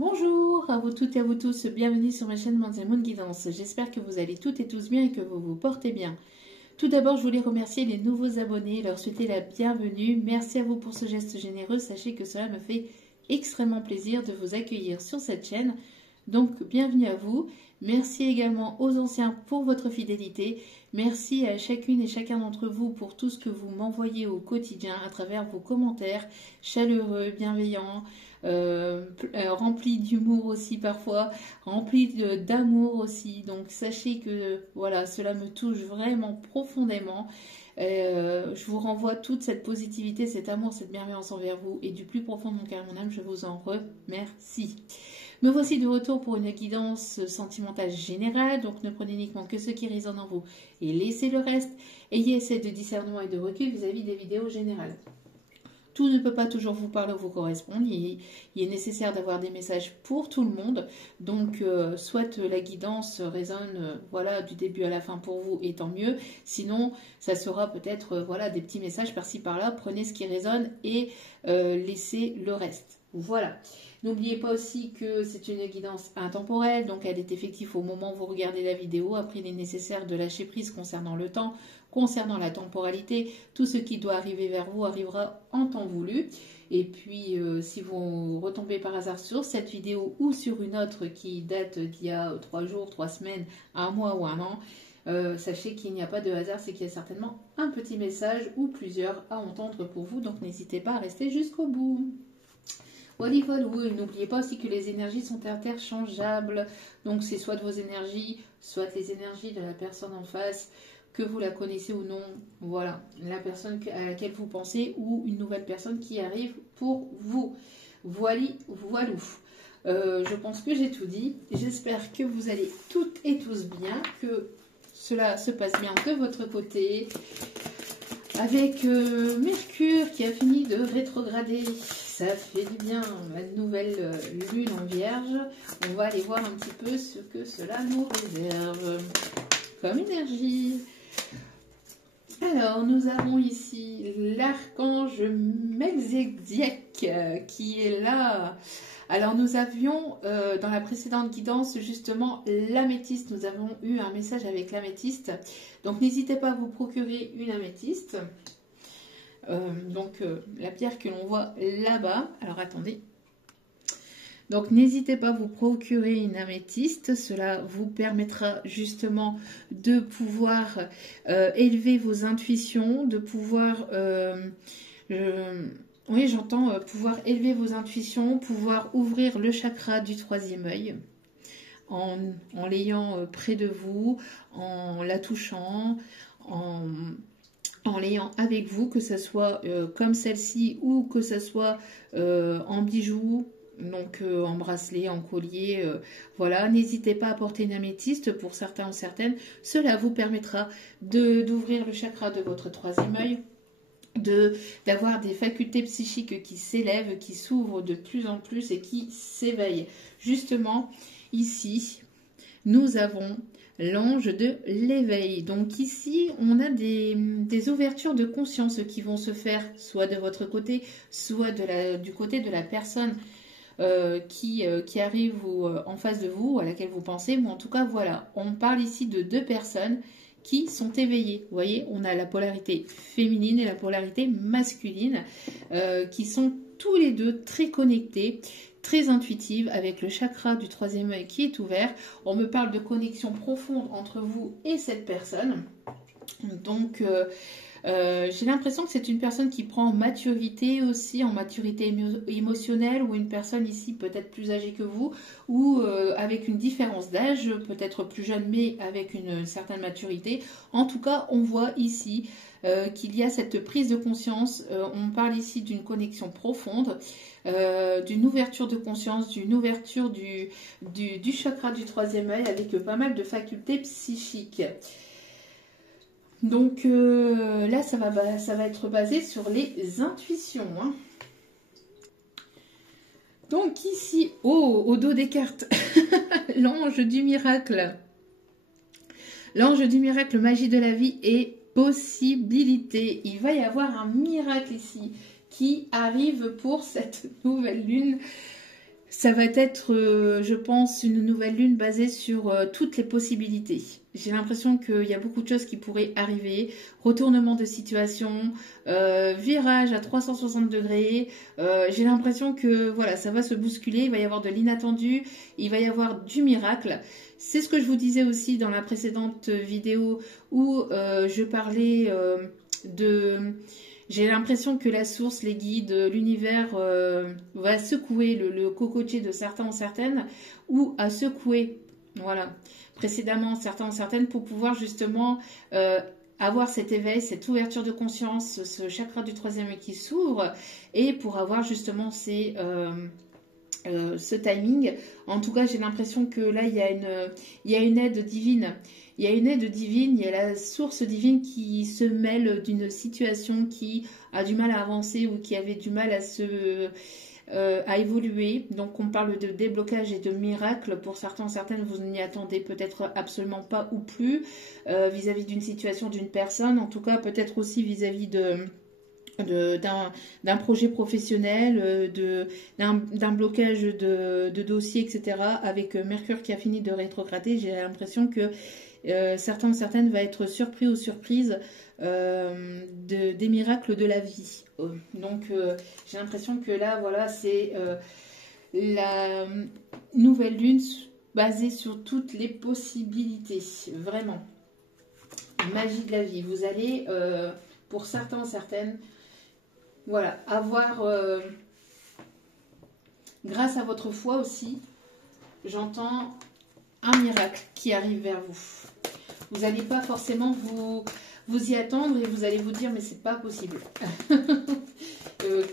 Bonjour à vous toutes et à vous tous, bienvenue sur ma chaîne Manzia Moon Guidance. J'espère que vous allez toutes et tous bien et que vous vous portez bien. Tout d'abord, je voulais remercier les nouveaux abonnés et leur souhaiter la bienvenue. Merci à vous pour ce geste généreux. Sachez que cela me fait extrêmement plaisir de vous accueillir sur cette chaîne. Donc, bienvenue à vous. Merci également aux anciens pour votre fidélité. Merci à chacune et chacun d'entre vous pour tout ce que vous m'envoyez au quotidien à travers vos commentaires chaleureux, bienveillants, remplis d'humour aussi parfois, remplis d'amour aussi. Donc sachez que voilà, cela me touche vraiment profondément. Je vous renvoie toute cette positivité, cet amour, cette bienveillance envers vous et du plus profond de mon cœur et mon âme, je vous en remercie. Me voici de retour pour une guidance sentimentale générale, donc ne prenez uniquement que ce qui résonne en vous et laissez le reste. Ayez assez de discernement et de recul vis-à-vis des vidéos générales. Tout ne peut pas toujours vous parler ou vous correspondre. Il est nécessaire d'avoir des messages pour tout le monde. Donc, soit la guidance résonne voilà, du début à la fin pour vous, et tant mieux. Sinon, ça sera peut-être voilà, des petits messages par-ci par-là. Prenez ce qui résonne et laissez le reste. Voilà. N'oubliez pas aussi que c'est une guidance intemporelle, donc elle est effective au moment où vous regardez la vidéo. Après, il est nécessaire de lâcher prise concernant le temps, concernant la temporalité. Tout ce qui doit arriver vers vous arrivera en temps voulu. Et puis, si vous retombez par hasard sur cette vidéo ou sur une autre qui date d'il y a 3 jours, 3 semaines, 1 mois ou 1 an, sachez qu'il n'y a pas de hasard, c'est qu'il y a certainement un petit message ou plusieurs à entendre pour vous. Donc, n'hésitez pas à rester jusqu'au bout. N'oubliez pas aussi que les énergies sont interchangeables. Donc, c'est soit de vos énergies, soit les énergies de la personne en face, que vous la connaissez ou non. Voilà, la personne à laquelle vous pensez ou une nouvelle personne qui arrive pour vous. Voilou. Je pense que j'ai tout dit. J'espère que vous allez toutes et tous bien, que cela se passe bien de votre côté. Avec Mercure qui a fini de rétrograder, ça fait du bien, la nouvelle lune en Vierge. On va aller voir un petit peu ce que cela nous réserve comme énergie. Alors, nous avons ici l'archange Melchizedek qui est là. Alors, nous avions, dans la précédente guidance, justement, l'améthyste. Nous avons eu un message avec l'améthyste. Donc, n'hésitez pas à vous procurer une améthyste. La pierre que l'on voit là-bas. Alors, attendez. Donc, n'hésitez pas à vous procurer une améthyste. Cela vous permettra justement de pouvoir élever vos intuitions, de pouvoir... oui, j'entends pouvoir élever vos intuitions, pouvoir ouvrir le chakra du 3e œil en l'ayant près de vous, en la touchant, en l'ayant avec vous, que ce soit comme celle-ci ou que ce soit en bijoux, donc en bracelet, en collier, voilà. N'hésitez pas à porter une améthyste pour certains ou certaines. Cela vous permettra d'ouvrir le chakra de votre 3e œil, d'avoir des facultés psychiques qui s'élèvent, qui s'ouvrent de plus en plus et qui s'éveillent. Justement, ici, nous avons l'ange de l'éveil. Donc ici, on a des ouvertures de conscience qui vont se faire, soit de votre côté, soit du côté de la personne qui arrive en face de vous, à laquelle vous pensez. Mais en tout cas, voilà, on parle ici de 2 personnes qui sont éveillées. Vous voyez, on a la polarité féminine et la polarité masculine qui sont tous les deux très connectés, très intuitives, avec le chakra du 3e œil qui est ouvert. On me parle de connexion profonde entre vous et cette personne. Donc, j'ai l'impression que c'est une personne qui prend en maturité aussi, en maturité émotionnelle, ou une personne ici peut-être plus âgée que vous, ou avec une différence d'âge, peut-être plus jeune mais avec une certaine maturité. En tout cas, on voit ici qu'il y a cette prise de conscience. On parle ici d'une connexion profonde, d'une ouverture de conscience, d'une ouverture du chakra du 3e œil avec pas mal de facultés psychiques. Donc là, ça va être basé sur les intuitions. Hein. Donc ici, au dos des cartes, l'ange du miracle. L'ange du miracle, magie de la vie et possibilité. Il va y avoir un miracle ici qui arrive pour cette nouvelle lune. Ça va être, je pense, une nouvelle lune basée sur toutes les possibilités. J'ai l'impression qu'il y a beaucoup de choses qui pourraient arriver. Retournement de situation, virage à 360 degrés. J'ai l'impression que voilà, ça va se bousculer. Il va y avoir de l'inattendu. Il va y avoir du miracle. C'est ce que je vous disais aussi dans la précédente vidéo où je parlais de... J'ai l'impression que la source, les guides, l'univers va secouer le cocotier de certains ou certaines ou à secouer, voilà, précédemment certains ou certaines pour pouvoir justement avoir cet éveil, cette ouverture de conscience, ce chakra du troisième œil qui s'ouvre et pour avoir justement ce timing. En tout cas, j'ai l'impression que là, il y a une aide divine. Il y a une aide divine, il y a la source divine qui se mêle d'une situation qui a du mal à avancer ou qui avait du mal à évoluer. Donc on parle de déblocage et de miracle. Pour certains, certaines, vous n'y attendez peut-être absolument pas ou plus vis-à-vis d'une situation, d'une personne. En tout cas, peut-être aussi vis-à-vis d'un projet professionnel, d'un blocage de dossier, etc. Avec Mercure qui a fini de rétrograder, j'ai l'impression que certains ou certaines va être surpris ou surprise des miracles de la vie. Donc j'ai l'impression que là, voilà, c'est la nouvelle lune basée sur toutes les possibilités. Vraiment. Magie de la vie. Vous allez, pour certains ou certaines, voilà, avoir, grâce à votre foi aussi, j'entends un miracle qui arrive vers vous. Vous n'allez pas forcément vous y attendre et vous allez vous dire mais c'est pas possible.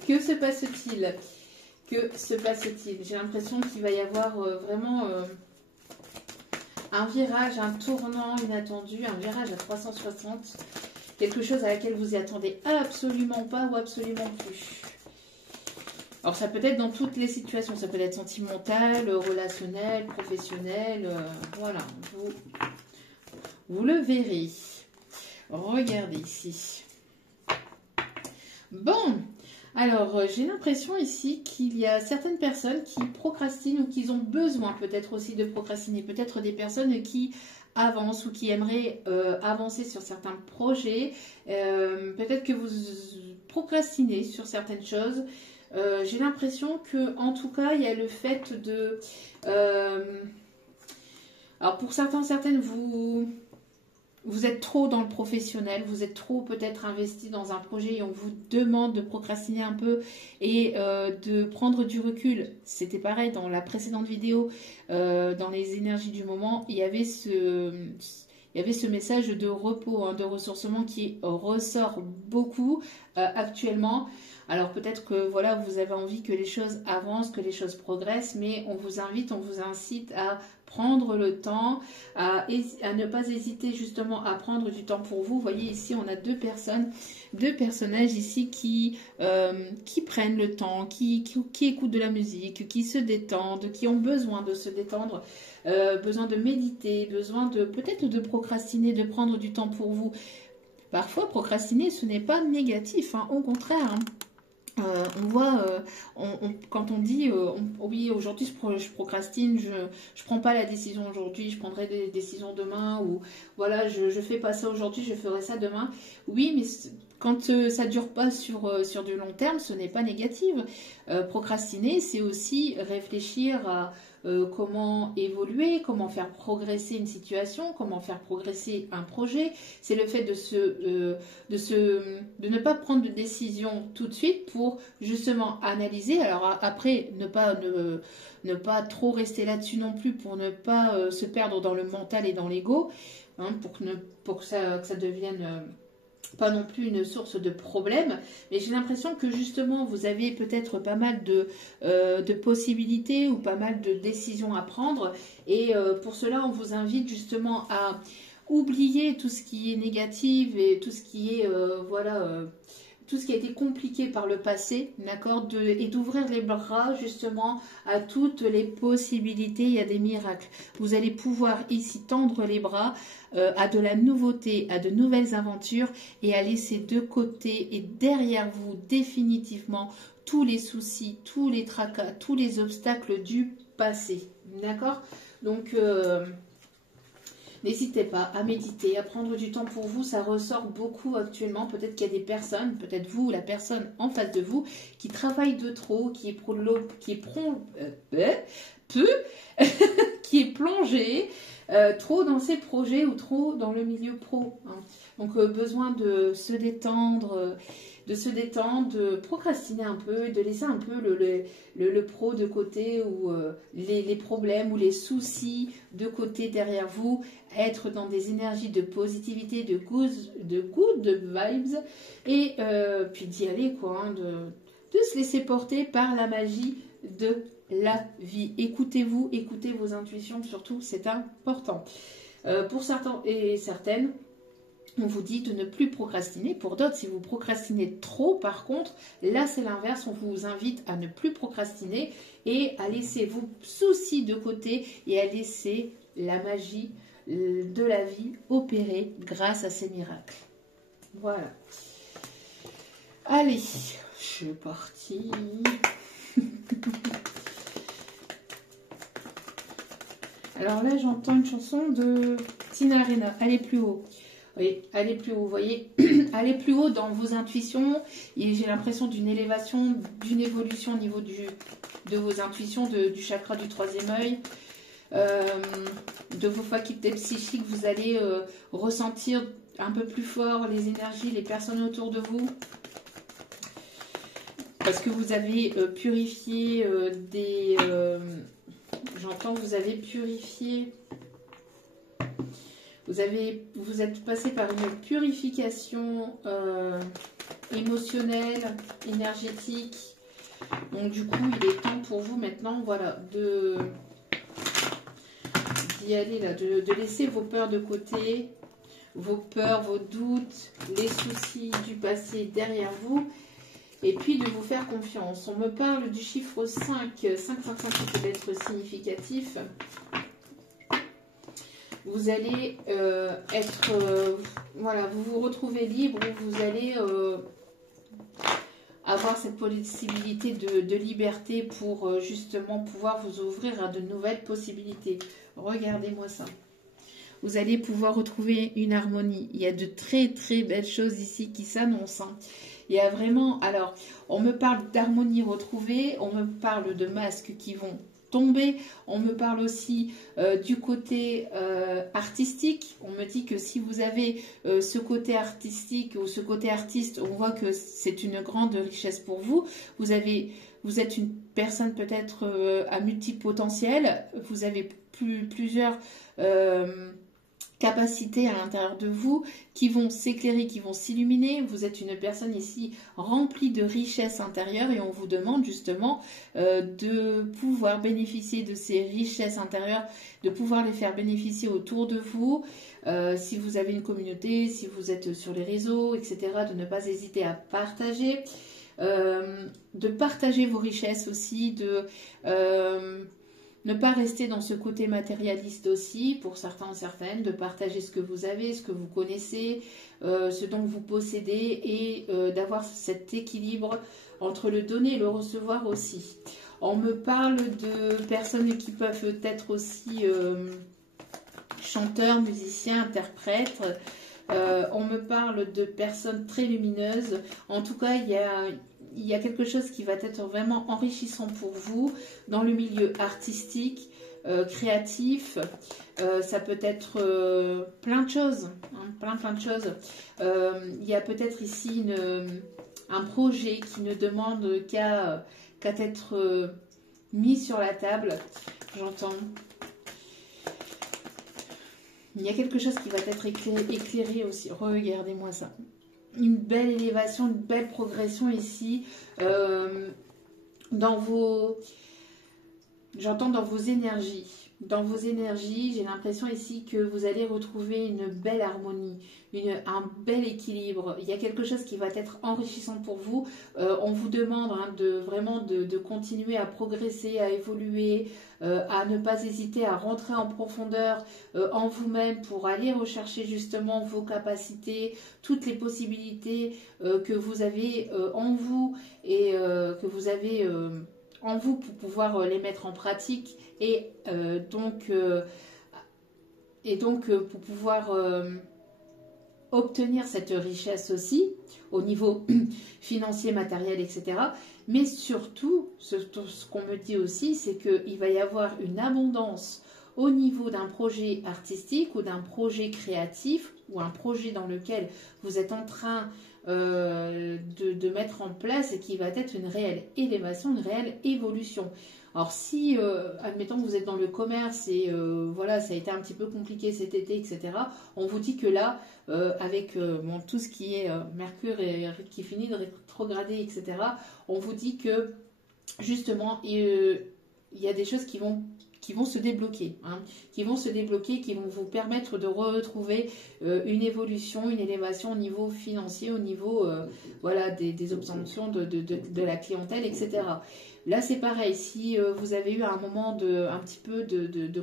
Que se passe-t-il? Que se passe-t-il? J'ai l'impression qu'il va y avoir vraiment un virage, un tournant inattendu, un virage à 360. Quelque chose à laquelle vous y attendez absolument pas ou absolument plus. Alors ça peut être dans toutes les situations, ça peut être sentimental, relationnel, professionnel, voilà, vous le verrez. Regardez ici. Bon, alors j'ai l'impression ici qu'il y a certaines personnes qui procrastinent ou qui ont besoin peut-être aussi de procrastiner, peut-être des personnes qui avancent ou qui aimeraient avancer sur certains projets, peut-être que vous procrastinez sur certaines choses. J'ai l'impression que, en tout cas, il y a le fait de... alors, pour certains, certaines, vous êtes trop dans le professionnel, vous êtes trop peut-être investi dans un projet et on vous demande de procrastiner un peu et de prendre du recul. C'était pareil dans la précédente vidéo, dans les énergies du moment, il y avait ce message de repos, hein, de ressourcement qui ressort beaucoup actuellement. Alors peut-être que voilà, vous avez envie que les choses avancent, que les choses progressent, mais on vous invite, on vous incite à prendre le temps, à ne pas hésiter justement à prendre du temps pour vous. Vous voyez ici, on a deux personnages ici qui prennent le temps, qui écoutent de la musique, qui se détendent, qui ont besoin de se détendre, besoin de méditer, besoin de peut-être de procrastiner, de prendre du temps pour vous. Parfois, procrastiner, ce n'est pas négatif, hein, au contraire, hein. On voit, quand on dit oui, aujourd'hui je procrastine, je prends pas la décision aujourd'hui, je prendrai des décisions demain, ou voilà, je fais pas ça aujourd'hui, je ferai ça demain. Oui, mais quand ça dure pas sur du long terme, ce n'est pas négatif. Procrastiner, c'est aussi réfléchir à comment évoluer, comment faire progresser une situation, comment faire progresser un projet. C'est le fait de ne pas prendre de décision tout de suite pour justement analyser. Alors après, ne pas trop rester là-dessus non plus pour ne pas se perdre dans le mental et dans l'ego, hein, pour que ça devienne... pas non plus une source de problème, mais j'ai l'impression que justement vous avez peut-être pas mal de possibilités ou pas mal de décisions à prendre et pour cela on vous invite justement à oublier tout ce qui est négatif et tout ce qui est tout ce qui a été compliqué par le passé, d'accord, et d'ouvrir les bras justement à toutes les possibilités, il y a des miracles. Vous allez pouvoir ici tendre les bras à de la nouveauté, à de nouvelles aventures et à laisser de côté et derrière vous définitivement tous les soucis, tous les tracas, tous les obstacles du passé. D'accord? Donc, n'hésitez pas à méditer, à prendre du temps pour vous. Ça ressort beaucoup actuellement. Peut-être qu'il y a des personnes, peut-être vous ou la personne en face de vous, qui travaille de trop, qui est qui est plongé trop dans ses projets ou trop dans le milieu pro. Hein. Donc, besoin de se détendre, de procrastiner un peu, de laisser un peu le pro de côté ou les problèmes ou les soucis de côté derrière vous, être dans des énergies de positivité, de good vibes et puis d'y aller quoi, hein, de se laisser porter par la magie de la vie. Écoutez-vous, écoutez vos intuitions surtout, c'est important. Pour certains et certaines, on vous dit de ne plus procrastiner. Pour d'autres, si vous procrastinez trop, par contre, là c'est l'inverse. On vous invite à ne plus procrastiner et à laisser vos soucis de côté et à laisser la magie de la vie opérer grâce à ces miracles. Voilà. Allez, je suis partie. Alors là, j'entends une chanson de Tina Arena. Allez plus haut. Oui, allez plus haut, vous voyez, allez plus haut dans vos intuitions. Et j'ai l'impression d'une élévation, d'une évolution au niveau de vos intuitions, du chakra du troisième œil, de vos facultés psychiques. Vous allez ressentir un peu plus fort les énergies, les personnes autour de vous. Parce que vous avez purifié j'entends que vous avez purifié... Vous êtes passé par une purification émotionnelle, énergétique. Donc du coup, il est temps pour vous maintenant, voilà, d'y aller là, de laisser vos peurs de côté, vos peurs, vos doutes, les soucis du passé derrière vous. Et puis de vous faire confiance. On me parle du chiffre 5. 555 qui peut être significatif. Vous allez être, voilà, vous vous retrouvez libre, vous allez avoir cette possibilité de liberté pour justement pouvoir vous ouvrir à de nouvelles possibilités. Regardez-moi ça. Vous allez pouvoir retrouver une harmonie. Il y a de très très belles choses ici qui s'annoncent. Hein. Il y a vraiment, alors, on me parle d'harmonie retrouvée, on me parle de masques qui vont tomber. On me parle aussi du côté artistique. On me dit que si vous avez ce côté artistique ou ce côté artiste, on voit que c'est une grande richesse pour vous. Vous êtes une personne peut-être à multipotentiel. Vous avez plusieurs capacités à l'intérieur de vous qui vont s'éclairer, qui vont s'illuminer. Vous êtes une personne ici remplie de richesses intérieures et on vous demande justement de pouvoir bénéficier de ces richesses intérieures, de pouvoir les faire bénéficier autour de vous. Si vous avez une communauté, si vous êtes sur les réseaux, etc., de ne pas hésiter à partager, de partager vos richesses aussi, de... ne pas rester dans ce côté matérialiste aussi, pour certains et certaines, de partager ce que vous avez, ce que vous connaissez, ce dont vous possédez et d'avoir cet équilibre entre le donner et le recevoir aussi. On me parle de personnes qui peuvent être aussi chanteurs, musiciens, interprètes. On me parle de personnes très lumineuses. En tout cas, il y a quelque chose qui va être vraiment enrichissant pour vous dans le milieu artistique, créatif. Ça peut être plein de choses, hein, plein de choses. Il y a peut-être ici un projet qui ne demande qu'à être mis sur la table. J'entends. Il y a quelque chose qui va être éclairé aussi. Regardez-moi ça. Une belle élévation, une belle progression ici. J'entends dans vos énergies. dans vos énergies, j'ai l'impression ici que vous allez retrouver une belle harmonie, un bel équilibre. Il y a quelque chose qui va être enrichissant pour vous. On vous demande hein, vraiment de continuer à progresser, à évoluer, à ne pas hésiter à rentrer en profondeur en vous-même pour aller rechercher justement vos capacités, toutes les possibilités que vous avez en vous et que vous avez en vous pour pouvoir les mettre en pratique donc pour pouvoir obtenir cette richesse aussi au niveau financier, matériel, etc. Mais surtout, ce qu'on me dit aussi, c'est qu'il va y avoir une abondance au niveau d'un projet artistique ou d'un projet créatif ou un projet dans lequel vous êtes en train de mettre en place et qui va être une réelle élévation, une réelle évolution. Alors si, admettons que vous êtes dans le commerce et voilà, ça a été un petit peu compliqué cet été, etc., on vous dit que là, avec bon, tout ce qui est Mercure qui finit de rétrograder, etc., on vous dit que justement, il y a des choses qui vont se débloquer, hein, qui vont vous permettre de retrouver une évolution, une élévation au niveau financier, au niveau voilà, des obtentions de la clientèle, etc. Là, c'est pareil, si vous avez eu un moment un petit peu de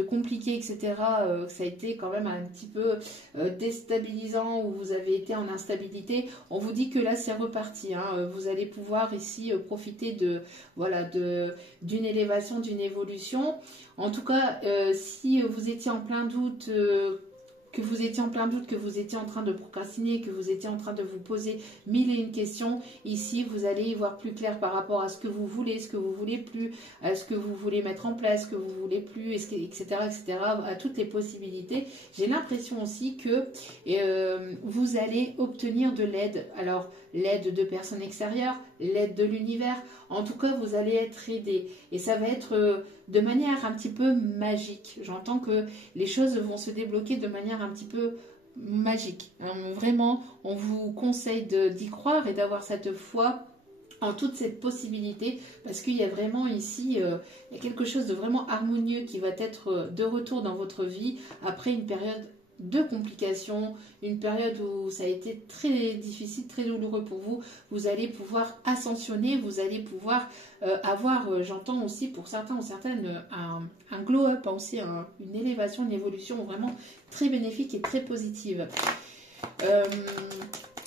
compliqué, etc., que ça a été quand même un petit peu déstabilisant, ou vous avez été en instabilité, on vous dit que là, c'est reparti. Hein, vous allez pouvoir ici profiter d'une élévation, d'une évolution. En tout cas, si vous étiez en plein doute, que vous étiez en train de procrastiner, que vous étiez en train de vous poser mille et une questions, ici vous allez y voir plus clair par rapport à ce que vous voulez, ce que vous voulez plus, à ce que vous voulez mettre en place, ce que vous voulez plus, etc., à toutes les possibilités. J'ai l'impression aussi que vous allez obtenir de l'aide. Alors, l'aide de personnes extérieures, l'aide de l'univers. En tout cas, vous allez être aidé. Et ça va être de manière un petit peu magique. J'entends que les choses vont se débloquer de manière un petit peu magique. Vraiment, on vous conseille d'y croire et d'avoir cette foi en toute cette possibilité, parce qu'il y a vraiment ici il y a quelque chose de vraiment harmonieux qui va être de retour dans votre vie après une période de complications, une période où ça a été très difficile, très douloureux pour vous. Vous allez pouvoir ascensionner, vous allez pouvoir avoir, j'entends aussi pour certains ou certaines, un glow-up, aussi une élévation, une évolution vraiment très bénéfique et très positive.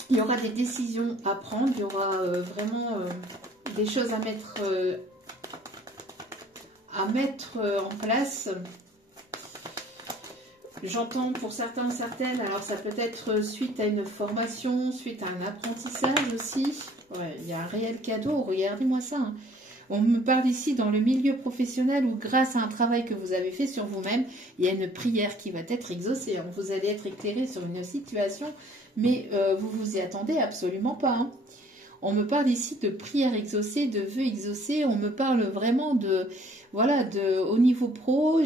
Il y aura des décisions à prendre, il y aura vraiment des choses à mettre en place. J'entends pour certains ou certaines, alors ça peut être suite à une formation, suite à un apprentissage aussi. Ouais, il y a un réel cadeau, regardez-moi ça. Hein. On me parle ici dans le milieu professionnel où grâce à un travail que vous avez fait sur vous-même, il y a une prière qui va être exaucée. Hein. Vous allez être éclairé sur une situation, mais vous vous y attendez absolument pas. Hein. On me parle ici de prières exaucées, de vœux exaucés. On me parle vraiment au niveau pro,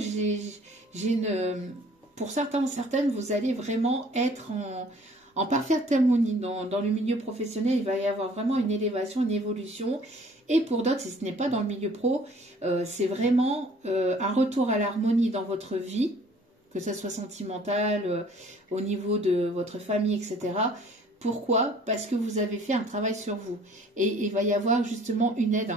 pour certains ou certaines, vous allez vraiment être en parfaite harmonie. Dans le milieu professionnel, il va y avoir vraiment une élévation, une évolution. Et pour d'autres, si ce n'est pas dans le milieu pro, c'est vraiment un retour à l'harmonie dans votre vie, que ce soit sentimental, au niveau de votre famille, etc. Pourquoi? Parce que vous avez fait un travail sur vous. Et il va y avoir justement une aide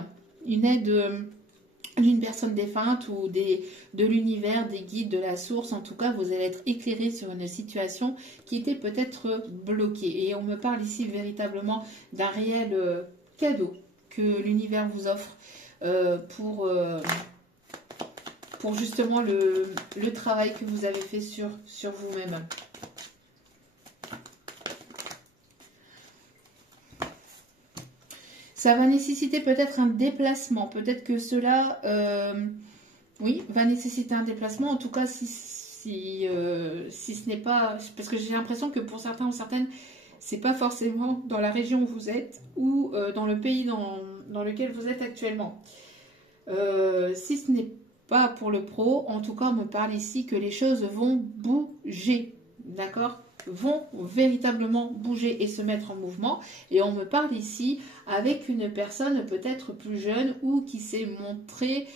d'une personne défunte ou de l'univers, des guides, de la source. En tout cas, vous allez être éclairé sur une situation qui était peut-être bloquée. Et on me parle ici véritablement d'un réel cadeau que l'univers vous offre pour justement le travail que vous avez fait sur vous-même. Ça va nécessiter peut-être un déplacement. Peut-être que cela, oui, va nécessiter un déplacement. En tout cas, si ce n'est pas... Parce que j'ai l'impression que pour certains ou certaines, c'est pas forcément dans la région où vous êtes ou dans le pays dans lequel vous êtes actuellement. Si ce n'est pas pour le pro, en tout cas, on me parle ici que les choses vont bouger. D'accord ? vont véritablement bouger et se mettre en mouvement. Et on me parle ici avec une personne peut-être plus jeune ou qui s'est montrée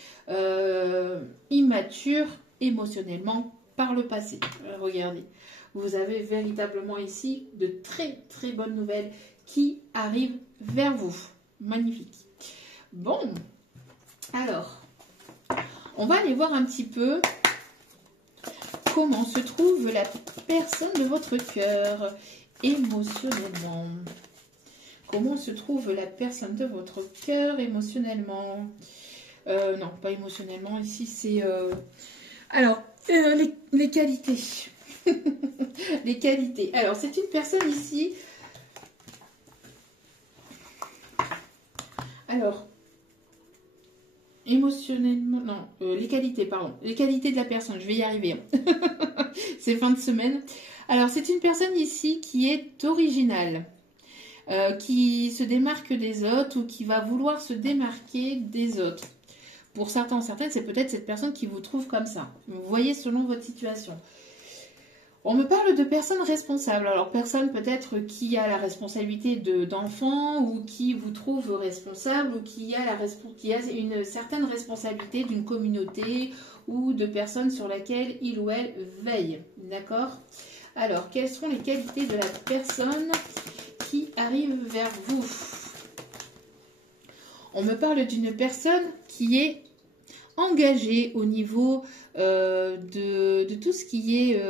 immature émotionnellement par le passé. Regardez, vous avez véritablement ici de très très bonnes nouvelles qui arrivent vers vous. Magnifique. Bon, alors, on va aller voir un petit peu comment se trouve la personne de votre cœur émotionnellement. Comment se trouve la personne de votre cœur émotionnellement? Non, pas émotionnellement, ici c'est... Alors, les qualités. Les qualités. Alors, c'est une personne ici... Alors, émotionnellement... Non, les qualités, pardon. Les qualités de la personne, je vais y arriver. C'est fin de semaine. Alors, c'est une personne ici qui est originale. Qui se démarque des autres ou qui va vouloir se démarquer des autres. Pour certains, certaines, c'est peut-être cette personne qui vous trouve comme ça. Vous voyez selon votre situation. On me parle de personnes responsables. Alors, personne peut-être qui a la responsabilité d'enfants ou qui vous trouve responsable ou qui a une certaine responsabilité d'une communauté ou de personnes sur laquelle il ou elle veille. D'accord? Alors, quelles sont les qualités de la personne qui arrive vers vous? On me parle d'une personne qui est engagée au niveau de tout ce qui est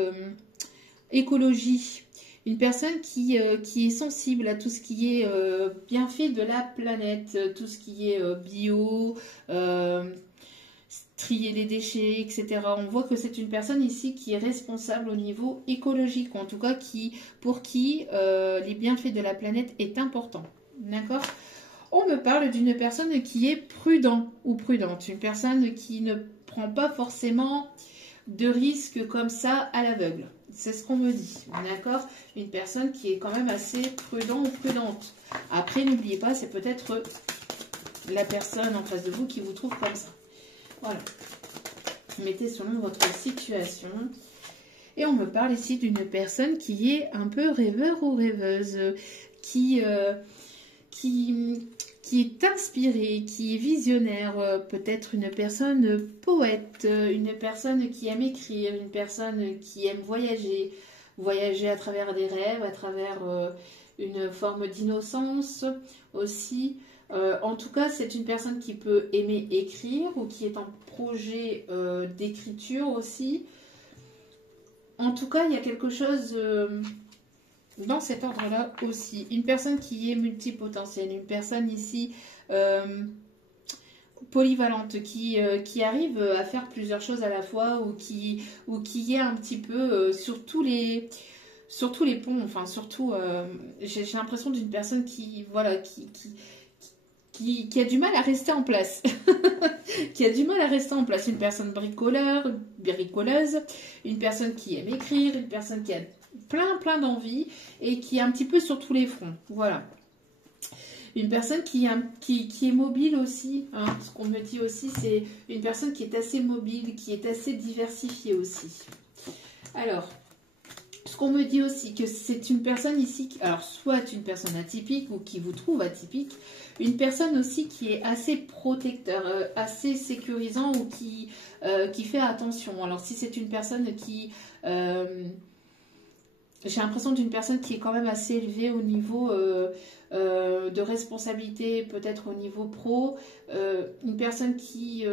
écologie. Une personne qui est sensible à tout ce qui est bienfait de la planète, tout ce qui est bio, trier des déchets, etc. On voit que c'est une personne ici qui est responsable au niveau écologique, ou en tout cas pour qui les bienfaits de la planète est important. D'accord? On me parle d'une personne qui est prudent ou prudente, une personne qui ne prend pas forcément de risques comme ça à l'aveugle. C'est ce qu'on me dit, d'accord? Une personne qui est quand même assez prudent ou prudente. Après, n'oubliez pas, c'est peut-être la personne en face de vous qui vous trouve comme ça. Voilà. Mettez selon votre situation. Et on me parle ici d'une personne qui est un peu rêveur ou rêveuse, qui est inspirée, qui est visionnaire, peut-être une personne poète, une personne qui aime écrire, une personne qui aime voyager, voyager à travers des rêves, à travers une forme d'innocence aussi. En tout cas, c'est une personne qui peut aimer écrire ou qui est en projet d'écriture aussi. En tout cas, il y a quelque chose dans cet ordre-là aussi. Une personne qui est multipotentielle, une personne ici polyvalente, qui arrive à faire plusieurs choses à la fois ou qui est un petit peu sur tous les ponts, enfin surtout, j'ai l'impression d'une personne qui, voilà, qui a du mal à rester en place. Qui a du mal à rester en place. Une personne bricoleuse, une personne qui aime écrire, une personne qui a plein d'envie et qui est un petit peu sur tous les fronts. Voilà. Une personne qui est mobile aussi. Hein. Ce qu'on me dit aussi, c'est une personne qui est assez mobile, qui est assez diversifiée aussi. Alors, ce qu'on me dit aussi, que c'est une personne ici, alors soit une personne atypique ou qui vous trouve atypique, une personne aussi qui est assez protecteur, assez sécurisant ou qui fait attention. Alors si c'est une personne qui... j'ai l'impression d'une personne qui est quand même assez élevée au niveau de responsabilité, peut-être au niveau pro, une personne qui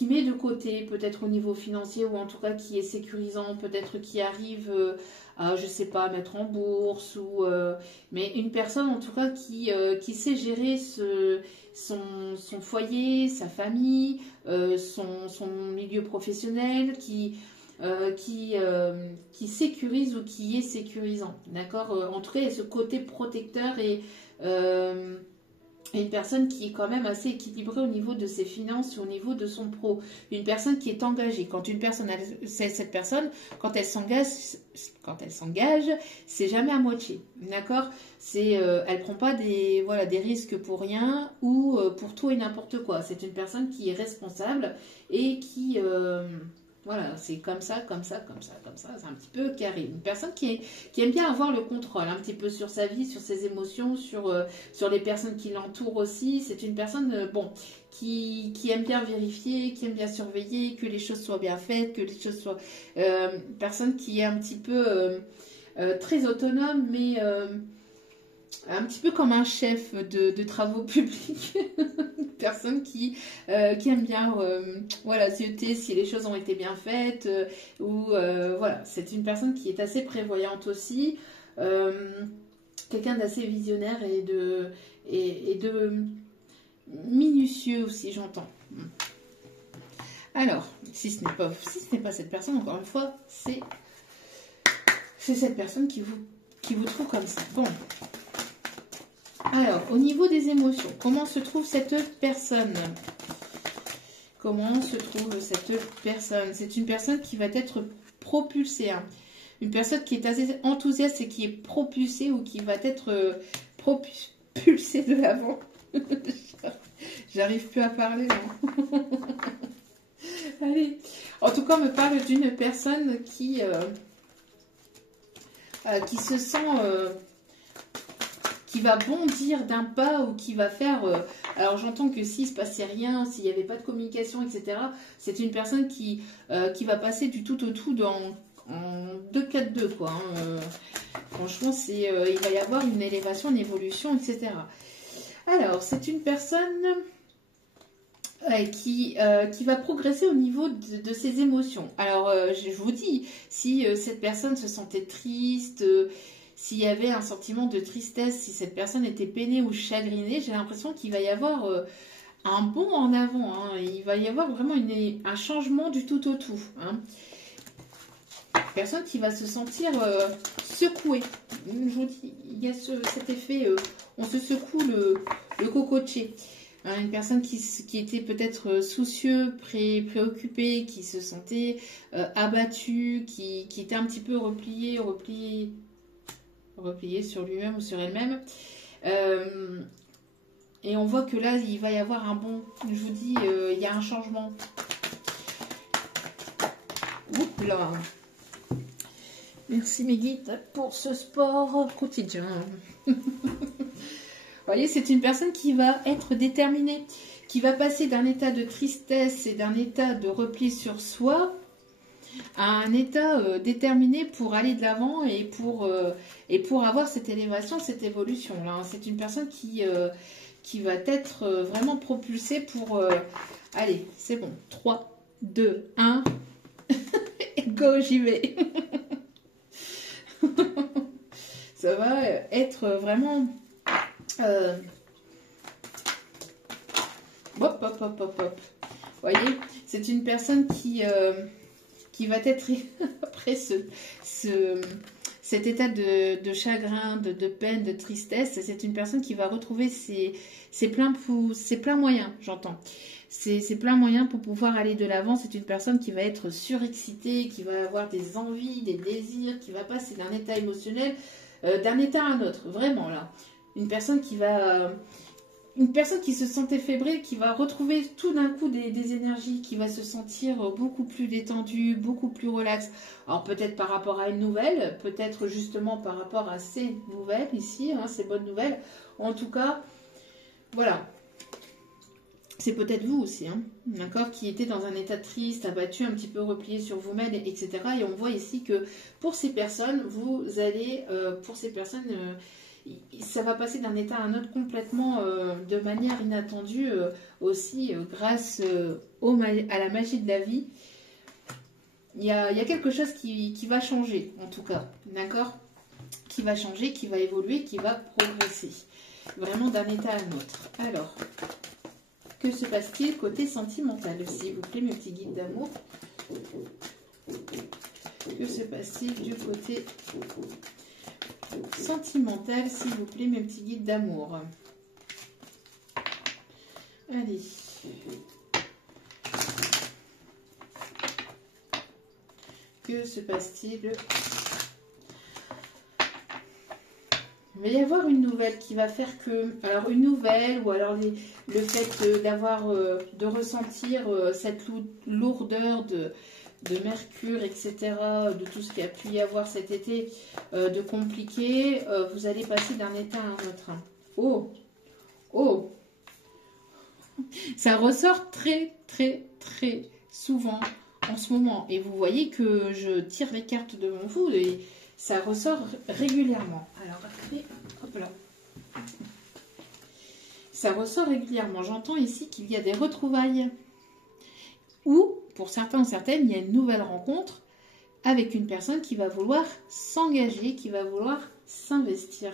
met de côté, peut-être au niveau financier, ou en tout cas qui est sécurisant, peut-être qui arrive à, je sais pas, mettre en bourse, ou mais une personne en tout cas qui sait gérer son foyer, sa famille, son milieu professionnel, qui sécurise ou qui est sécurisant, d'accord? En tout cas, il y a ce côté protecteur et une personne qui est quand même assez équilibrée au niveau de ses finances et au niveau de son pro. Une personne qui est engagée. Quand une personne, cette personne, quand elle s'engage, c'est jamais à moitié, d'accord? Elle prend pas des risques pour rien ou pour tout et n'importe quoi. C'est une personne qui est responsable et qui Voilà, c'est comme ça, comme ça, comme ça, comme ça. C'est un petit peu carré. Une personne qui aime bien avoir le contrôle un petit peu sur sa vie, sur ses émotions, sur les personnes qui l'entourent aussi. C'est une personne, bon, qui aime bien vérifier, qui aime bien surveiller, que les choses soient bien faites, que les choses soient... une personne qui est un petit peu très autonome, mais... un petit peu comme un chef de travaux publics, une personne qui aime bien voilà, zioter si les choses ont été bien faites, voilà, c'est une personne qui est assez prévoyante aussi, quelqu'un d'assez visionnaire et de minutieux aussi, j'entends. Alors, si ce n'est pas cette personne, encore une fois, c'est cette personne qui vous trouve comme ça. Bon. Alors, au niveau des émotions, comment se trouve cette personne? Comment se trouve cette personne? C'est une personne qui va être propulsée. Hein. Une personne qui est assez enthousiaste et qui est propulsée ou qui va être propulsée de l'avant. J'arrive plus à parler là. Allez. En tout cas, on me parle d'une personne qui se sent... qui va bondir d'un pas ou qui va faire... alors j'entends que s'il ne se passait rien, s'il n'y avait pas de communication, etc., c'est une personne qui va passer du tout au tout en 2-4-2, quoi. Hein. Franchement, il va y avoir une élévation, une évolution, etc. Alors, c'est une personne qui va progresser au niveau de ses émotions. Alors, je vous dis, si cette personne se sentait triste... s'il y avait un sentiment de tristesse, si cette personne était peinée ou chagrinée, j'ai l'impression qu'il va y avoir un bond en avant. Hein. Il va y avoir vraiment un changement du tout au tout. Hein. Personne qui va se sentir secouée. Je vous dis, il y a cet effet, on se secoue le cocotier. Hein, une personne qui était peut-être soucieux, préoccupée, qui se sentait abattue, qui était un petit peu repliée sur lui-même ou sur elle-même. Et on voit que là, il va y avoir un bon... Je vous dis, il y a un changement. Oups là. Merci mes guides pour ce sport quotidien. Vous voyez, c'est une personne qui va être déterminée, qui va passer d'un état de tristesse et d'un état de repli sur soi à un état déterminé pour aller de l'avant et pour avoir cette élévation, cette évolution. Là, c'est une personne qui va être vraiment propulsée pour... allez, c'est bon. 3, 2, 1. Et go, j'y vais. Ça va être vraiment... hop, hop, hop, hop, hop. Vous voyez, c'est une personne qui va être après cet état de chagrin, de peine, de tristesse. C'est une personne qui va retrouver ses pleins moyens, j'entends. Ses pleins moyens pour pouvoir aller de l'avant. C'est une personne qui va être surexcitée, qui va avoir des envies, des désirs, qui va passer d'un état émotionnel, d'un état à un autre. Vraiment, là. Une personne qui se sentait fébrile, qui va retrouver tout d'un coup des énergies, qui va se sentir beaucoup plus détendue, beaucoup plus relaxe. Alors peut-être par rapport à une nouvelle, peut-être justement par rapport à ces nouvelles ici, hein, ces bonnes nouvelles. En tout cas, voilà. C'est peut-être vous aussi, hein, d'accord, qui était dans un état triste, abattu, un petit peu replié sur vous-même, etc. Et on voit ici que pour ces personnes, vous allez, ça va passer d'un état à un autre complètement de manière inattendue aussi grâce à la magie de la vie. Il y a quelque chose qui va changer en tout cas, d'accord, qui va changer, qui va évoluer, qui va progresser vraiment d'un état à un autre. Alors, que se passe-t-il côté sentimental, s'il vous plaît, mes petits guides d'amour? Que se passe-t-il du côté sentimental, s'il vous plaît, mes petits guides d'amour? Allez. Que se passe-t-il? Il va y avoir une nouvelle qui va faire que... Alors, une nouvelle, ou alors le fait de ressentir cette lourdeur de Mercure, etc., de tout ce qu'il y a pu y avoir cet été de compliqué, vous allez passer d'un état à un autre. Oh, oh, ça ressort très, très, très souvent en ce moment. Et vous voyez que je tire les cartes devant vous et ça ressort régulièrement. Alors après, hop là. Ça ressort régulièrement. J'entends ici qu'il y a des retrouvailles. Ou, pour certains ou certaines, il y a une nouvelle rencontre avec une personne qui va vouloir s'engager, qui va vouloir s'investir.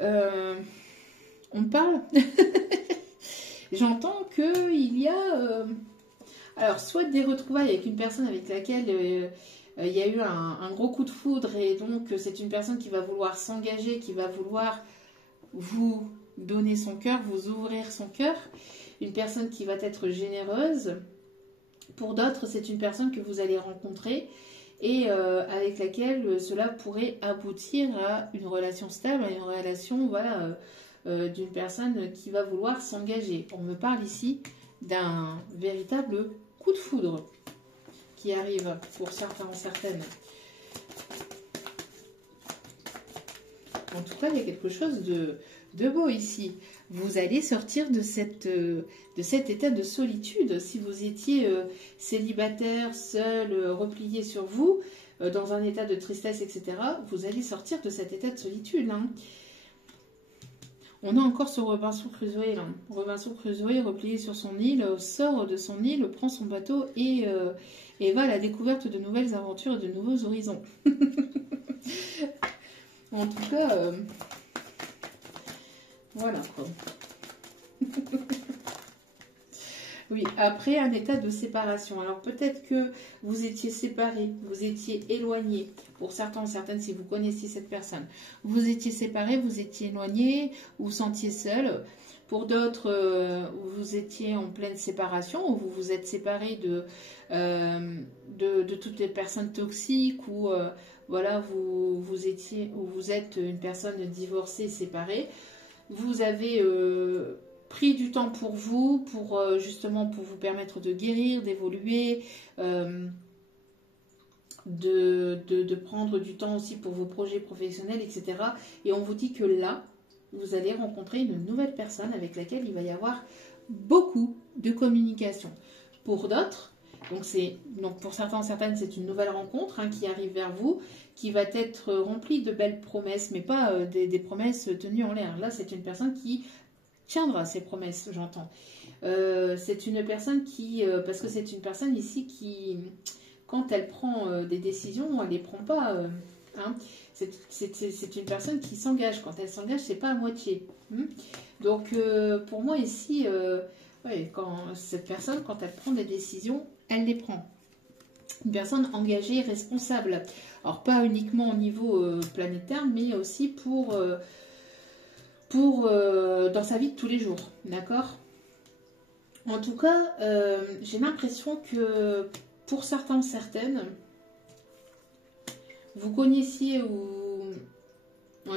On parle. J'entends qu'il y a... alors, soit des retrouvailles avec une personne avec laquelle il y a eu un gros coup de foudre et donc c'est une personne qui va vouloir s'engager, qui va vouloir vous donner son cœur, vous ouvrir son cœur. Une personne qui va être généreuse. Pour d'autres, c'est une personne que vous allez rencontrer et avec laquelle cela pourrait aboutir à une relation stable, à une relation voilà, d'une personne qui va vouloir s'engager. On me parle ici d'un véritable coup de foudre qui arrive pour certains, certaines. En tout cas, il y a quelque chose de beau ici. Vous allez sortir de cet état de solitude. Si vous étiez célibataire, seul, replié sur vous, dans un état de tristesse, etc., vous allez sortir de cet état de solitude. Hein. On a encore ce Robinson Crusoe. Là. Robinson Crusoe, replié sur son île, sort de son île, prend son bateau et va à la découverte de nouvelles aventures et de nouveaux horizons. En tout cas... voilà quoi. Oui, après un état de séparation. Alors peut-être que vous étiez séparés, vous étiez éloignés. Pour certains, certaines, si vous connaissiez cette personne. Vous étiez séparés, vous étiez éloignés, vous vous sentiez seul. Pour d'autres, vous étiez en pleine séparation, ou vous vous êtes séparés de toutes les personnes toxiques, ou voilà, vous êtes une personne divorcée, séparée. Vous avez pris du temps pour vous, justement pour vous permettre de guérir, d'évoluer, de prendre du temps aussi pour vos projets professionnels, etc. Et on vous dit que là, vous allez rencontrer une nouvelle personne avec laquelle il va y avoir beaucoup de communication. Pour d'autres, donc pour certains, certaines, c'est une nouvelle rencontre qui arrive vers vous, qui va être remplie de belles promesses, mais pas des promesses tenues en l'air. Là, c'est une personne qui tiendra ses promesses, j'entends. C'est une personne qui, parce que c'est une personne ici qui, quand elle prend des décisions, elle les prend pas. C'est une personne qui s'engage. Quand elle s'engage, c'est pas à moitié. Donc, pour moi ici, cette personne, quand elle prend des décisions, elle les prend. Une personne engagée, responsable. Alors, pas uniquement au niveau planétaire, mais aussi dans sa vie de tous les jours. D'accord ? En tout cas, j'ai l'impression que pour certains, certaines, vous connaissiez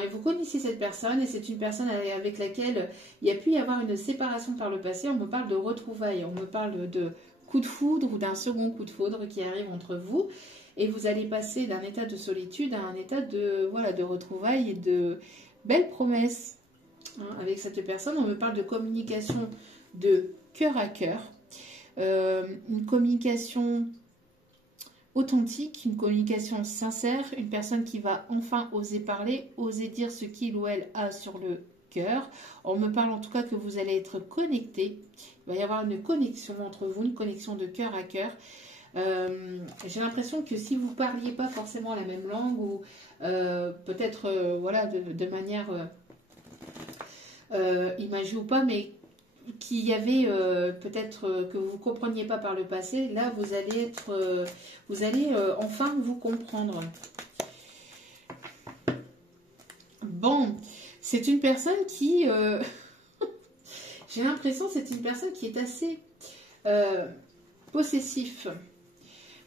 vous connaissiez cette personne et c'est une personne avec laquelle il y a pu y avoir une séparation par le passé. On me parle de retrouvailles, on me parle de coup de foudre ou d'un second coup de foudre qui arrive entre vous et vous allez passer d'un état de solitude à un état de retrouvailles et de belles promesses. Avec cette personne, on me parle de communication de cœur à cœur, une communication authentique, une communication sincère, une personne qui va enfin oser parler, oser dire ce qu'il ou elle a sur le cœur. On me parle en tout cas que vous allez être connectés, il va y avoir une connexion entre vous, une connexion de cœur à cœur. J'ai l'impression que si vous ne parliez pas forcément la même langue ou peut-être de manière imagée ou pas, mais qu'il y avait peut-être que vous ne compreniez pas par le passé, là vous allez enfin vous comprendre. Bon, c'est une personne qui, j'ai l'impression c'est une personne qui est assez possessif,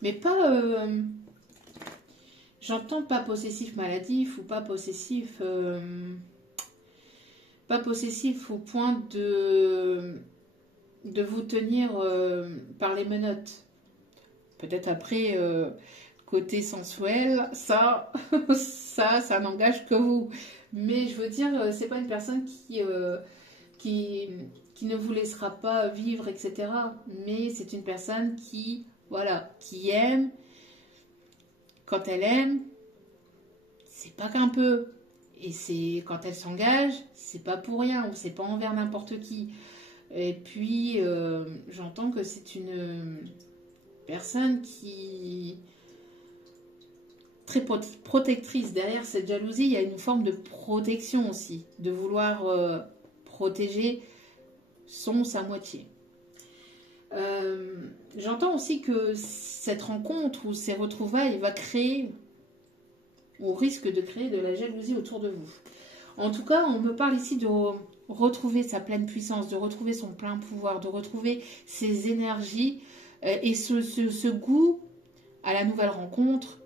mais pas, j'entends pas possessif maladif ou pas possessif... pas possessif au point de vous tenir par les menottes. Peut-être après, côté sensuel, ça, ça n'engage que vous. Mais je veux dire, c'est pas une personne qui, qui ne vous laissera pas vivre, etc. Mais c'est une personne qui, voilà, qui aime. Quand elle aime, c'est pas qu'un peu. Et c'est quand elle s'engage, c'est pas pour rien, ou c'est pas envers n'importe qui. Et puis, j'entends que c'est une personne qui très protectrice. Derrière cette jalousie, il y a une forme de protection aussi, de vouloir protéger sa moitié. J'entends aussi que cette rencontre ou ces retrouvailles va créer, ou risque de créer de la jalousie autour de vous. En tout cas, on me parle ici de retrouver sa pleine puissance, de retrouver son plein pouvoir, de retrouver ses énergies et ce goût à la nouvelle rencontre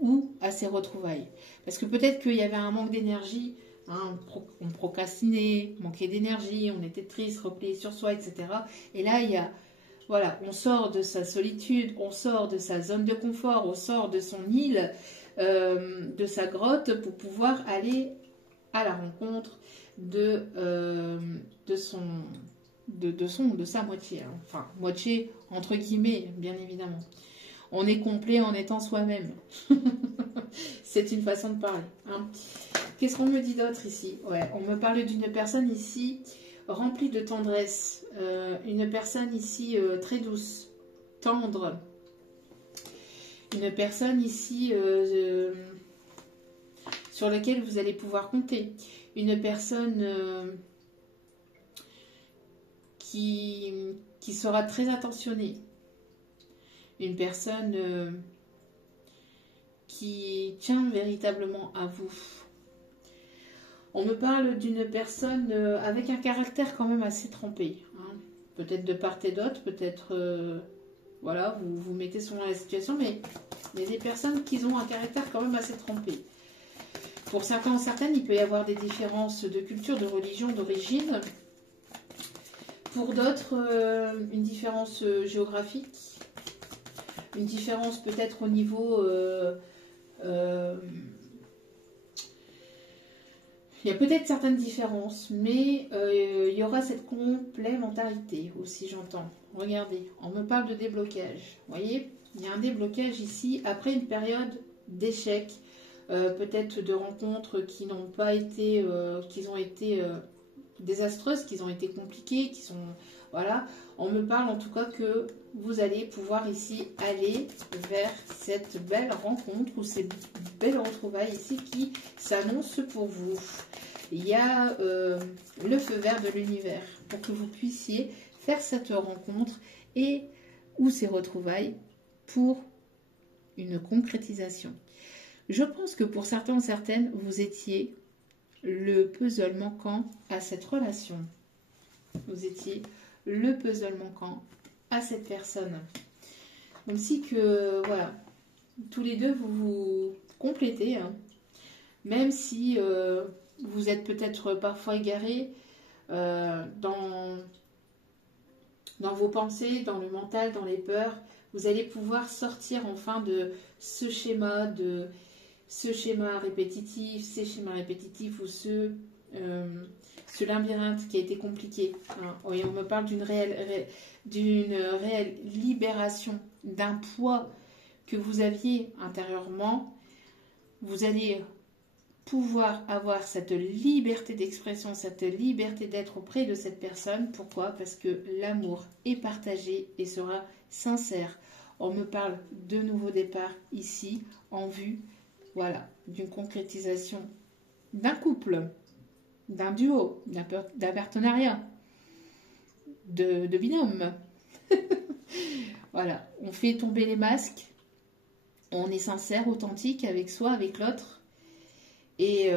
ou à ses retrouvailles. Parce que peut-être qu'il y avait un manque d'énergie, hein, on procrastinait, manquait d'énergie, on était triste, replié sur soi, etc. Et là, il y a, voilà, on sort de sa solitude, on sort de sa zone de confort, on sort de son île, de sa grotte pour pouvoir aller à la rencontre de sa moitié. Hein. Enfin, moitié entre guillemets, bien évidemment. On est complet en étant soi-même. C'est une façon de parler. Hein. Qu'est-ce qu'on me dit d'autre ici? Ouais, on me parle d'une personne ici remplie de tendresse. Une personne ici très douce, tendre. Une personne ici sur laquelle vous allez pouvoir compter. Une personne qui sera très attentionnée. Une personne qui tient véritablement à vous. On me parle d'une personne avec un caractère quand même assez trempé. Hein. Peut-être de part et d'autre, peut-être, voilà, vous mettez souvent la situation, mais il y a des personnes qui ont un caractère quand même assez trempé. Pour certains ou certaines, il peut y avoir des différences de culture, de religion, d'origine. Pour d'autres, une différence géographique. Une différence peut-être au niveau... il y a peut-être certaines différences, mais il y aura cette complémentarité aussi, j'entends. Regardez, on me parle de déblocage. Vous voyez, il y a un déblocage ici après une période d'échec, peut-être de rencontres qui n'ont pas été, qui ont été désastreuses, qui ont été compliquées, qui sont... Voilà, on me parle en tout cas que vous allez pouvoir ici aller vers cette belle rencontre ou ces belles retrouvailles ici qui s'annoncent pour vous. Il y a le feu vert de l'univers pour que vous puissiez faire cette rencontre et ou ces retrouvailles pour une concrétisation. Je pense que pour certains ou certaines, vous étiez le puzzle manquant à cette relation. Vous étiez le puzzle manquant à cette personne. Comme si que, voilà, tous les deux, vous vous complétez. Hein. Même si vous êtes peut-être parfois égarés dans vos pensées, dans le mental, dans les peurs, vous allez pouvoir sortir enfin de ce schéma répétitif, ces schémas répétitifs ou ce labyrinthe qui a été compliqué. Hein. Oui, on me parle d'une réelle libération d'un poids que vous aviez intérieurement. Vous allez pouvoir avoir cette liberté d'expression, cette liberté d'être auprès de cette personne. Pourquoi? Parce que l'amour est partagé et sera sincère. On me parle de nouveau départ ici en vue, voilà, d'une concrétisation d'un couple, d'un duo, d'un partenariat, de binôme. Voilà, on fait tomber les masques, on est sincère, authentique avec soi, avec l'autre, et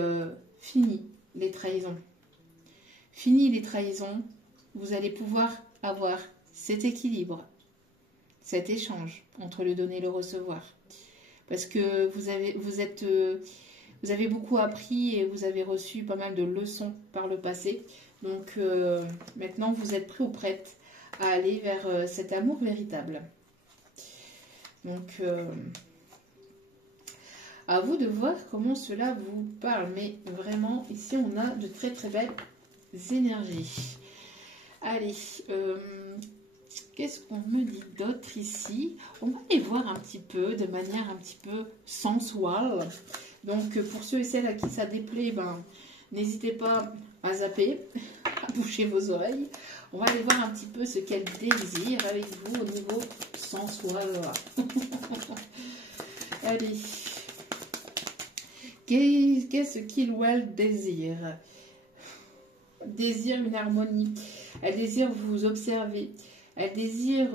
fini les trahisons. Fini les trahisons, vous allez pouvoir avoir cet équilibre, cet échange entre le donner et le recevoir. Parce que vous avez beaucoup appris et vous avez reçu pas mal de leçons par le passé. Donc maintenant, vous êtes prêt ou prête à aller vers cet amour véritable. Donc, à vous de voir comment cela vous parle. Mais vraiment, ici, on a de très très belles énergies. Allez, qu'est-ce qu'on me dit d'autre ici? On va aller voir un petit peu, de manière un petit peu sensuelle. Donc, pour ceux et celles à qui ça déplaît, ben, n'hésitez pas à zapper, à boucher vos oreilles. On va aller voir un petit peu ce qu'elle désire avec vous au niveau sensuel. Allez. Qu'est-ce qu'il ou elle désire? Désire une harmonie. Elle désire vous observer. Elle désire...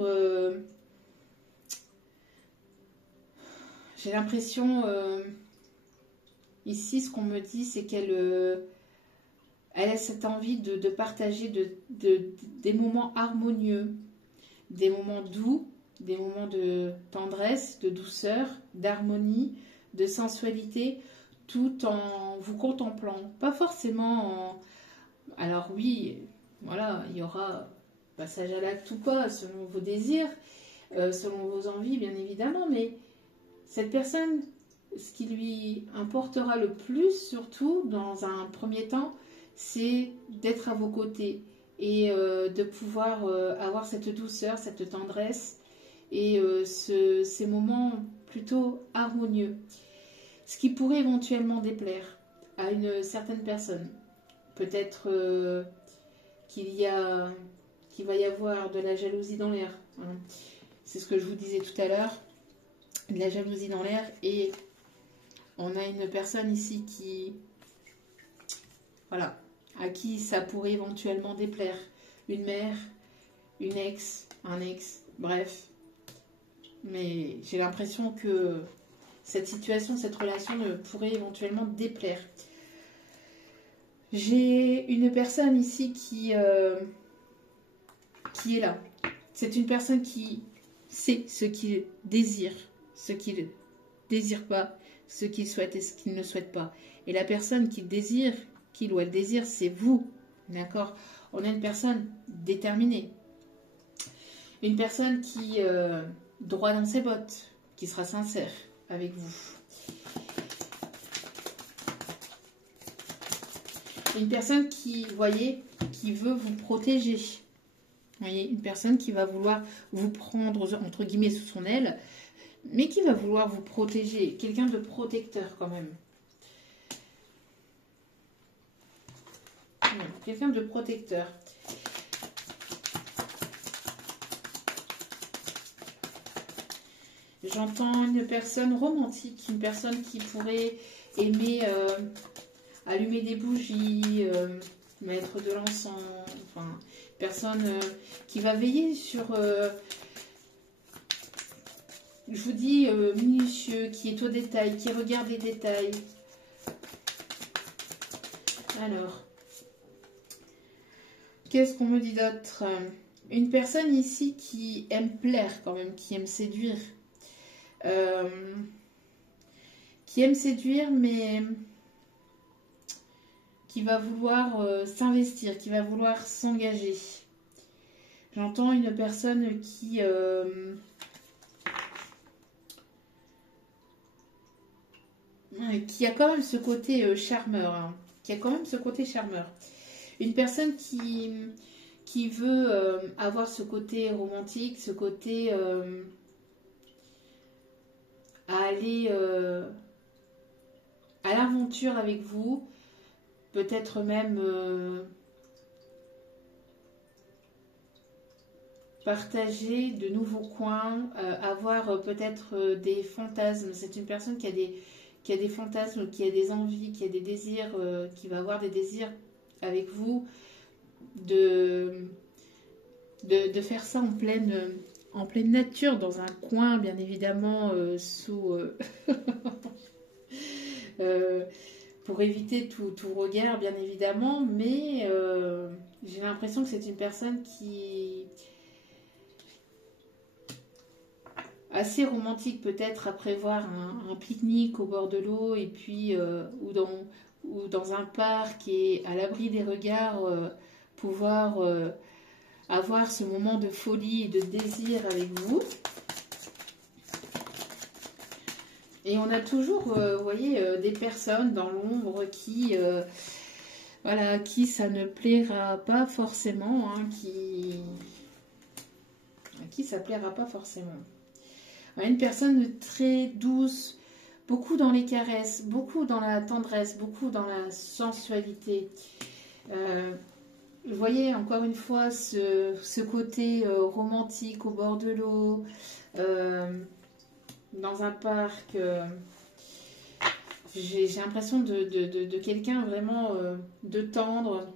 j'ai l'impression... ici, ce qu'on me dit, c'est qu'elle elle a cette envie de partager des moments harmonieux, des moments doux, des moments de tendresse, de douceur, d'harmonie, de sensualité, tout en vous contemplant. Pas forcément en... Alors oui, voilà, il y aura passage à l'acte ou pas, selon vos désirs, selon vos envies, bien évidemment, mais cette personne, ce qui lui importera le plus, surtout, dans un premier temps, c'est d'être à vos côtés et de pouvoir avoir cette douceur, cette tendresse et ces moments plutôt harmonieux. Ce qui pourrait éventuellement déplaire à une certaine personne. Peut-être qu'il va y avoir de la jalousie dans l'air. Hein. C'est ce que je vous disais tout à l'heure. De la jalousie dans l'air. Et on a une personne ici qui... Voilà. À qui ça pourrait éventuellement déplaire. Une mère, une ex, un ex, bref. Mais j'ai l'impression que cette situation, cette relation pourrait éventuellement déplaire. J'ai une personne ici qui est là. C'est une personne qui sait ce qu'il désire, ce qu'il ne désire pas, ce qu'il souhaite et ce qu'il ne souhaite pas. Et la personne qui désire, qu'il ou elle désire, c'est vous. D'accord? On a une personne déterminée. Une personne qui droit dans ses bottes, qui sera sincère avec vous. Une personne qui, vous voyez, qui veut vous protéger. Vous voyez, une personne qui va vouloir vous prendre, entre guillemets, sous son aile, mais qui va vouloir vous protéger. Quelqu'un de protecteur, quand même. Quelqu'un de protecteur. J'entends une personne romantique, une personne qui pourrait aimer allumer des bougies, mettre de l'encens, enfin, personne qui va veiller sur, je vous dis, minutieux, qui est au détail, qui regarde les détails. Alors, qu'est-ce qu'on me dit d'autre? Une personne ici qui aime plaire quand même, qui aime séduire. Qui aime séduire, mais qui va vouloir s'investir, qui va vouloir s'engager. J'entends une personne qui a quand même ce côté charmeur, hein, qui a quand même ce côté charmeur. Une personne qui veut avoir ce côté romantique, ce côté à aller à l'aventure avec vous, peut-être même partager de nouveaux coins, avoir peut-être des fantasmes. C'est une personne qui a des fantasmes, qui a des envies, qui a des désirs, qui va avoir des désirs avec vous, de faire ça en pleine nature, dans un coin, bien évidemment, sous... pour éviter tout regard, bien évidemment, mais j'ai l'impression que c'est une personne qui... assez romantique peut-être, à prévoir un pique-nique au bord de l'eau, et puis ou dans un parc, et à l'abri des regards, pouvoir avoir ce moment de folie et de désir avec vous. Et on a toujours, vous voyez, des personnes dans l'ombre qui, voilà, qui ça ne plaira pas forcément, hein, à qui ça plaira pas forcément. Une personne très douce, beaucoup dans les caresses, beaucoup dans la tendresse, beaucoup dans la sensualité. Vous voyez encore une fois ce côté romantique au bord de l'eau, dans un parc. J'ai l'impression de quelqu'un vraiment de tendre.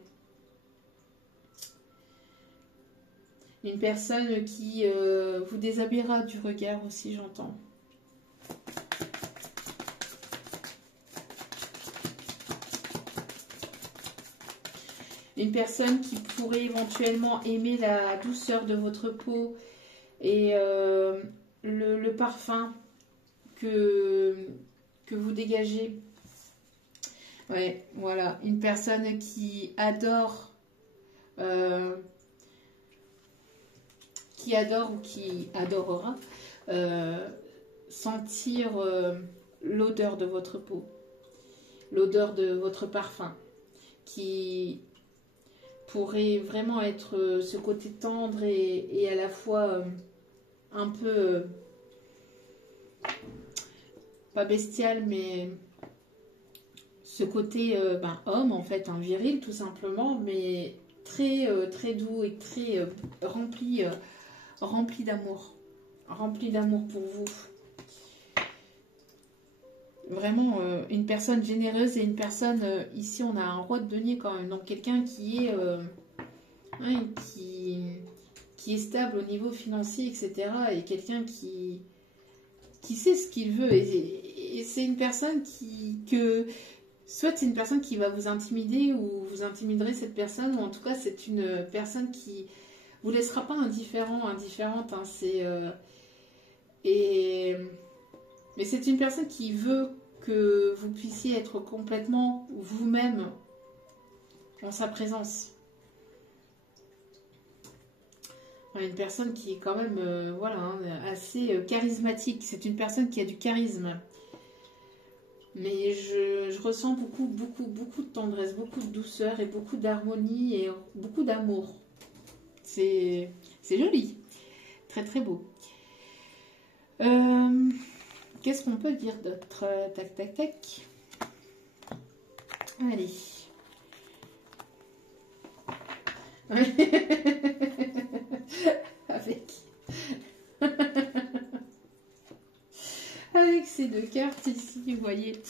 Une personne qui vous déshabillera du regard aussi, j'entends. Une personne qui pourrait éventuellement aimer la douceur de votre peau et le parfum que vous dégagez. Ouais, voilà. Une personne qui adore ou qui adorera sentir l'odeur de votre peau, l'odeur de votre parfum, qui pourrait vraiment être ce côté tendre et à la fois un peu, pas bestial, mais ce côté homme en fait, un viril tout simplement, mais très, très doux et très rempli d'amour pour vous. Vraiment une personne généreuse et une personne, ici on a un roi de denier quand même, donc quelqu'un qui est qui est stable au niveau financier, etc. Et quelqu'un qui sait ce qu'il veut. Et c'est une personne soit c'est une personne qui va vous intimider ou vous intimiderez cette personne, ou en tout cas c'est une personne qui vous laissera pas indifférente. Hein, mais c'est une personne qui veut que vous puissiez être complètement vous-même en sa présence. Une personne qui est quand même assez charismatique. C'est une personne qui a du charisme. Mais je ressens beaucoup de tendresse, beaucoup de douceur et beaucoup d'harmonie et beaucoup d'amour. C'est joli. Très très beau. Qu'est-ce qu'on peut dire d'autre? Tac, tac, tac. Allez. Avec ces deux cartes ici, vous voyez,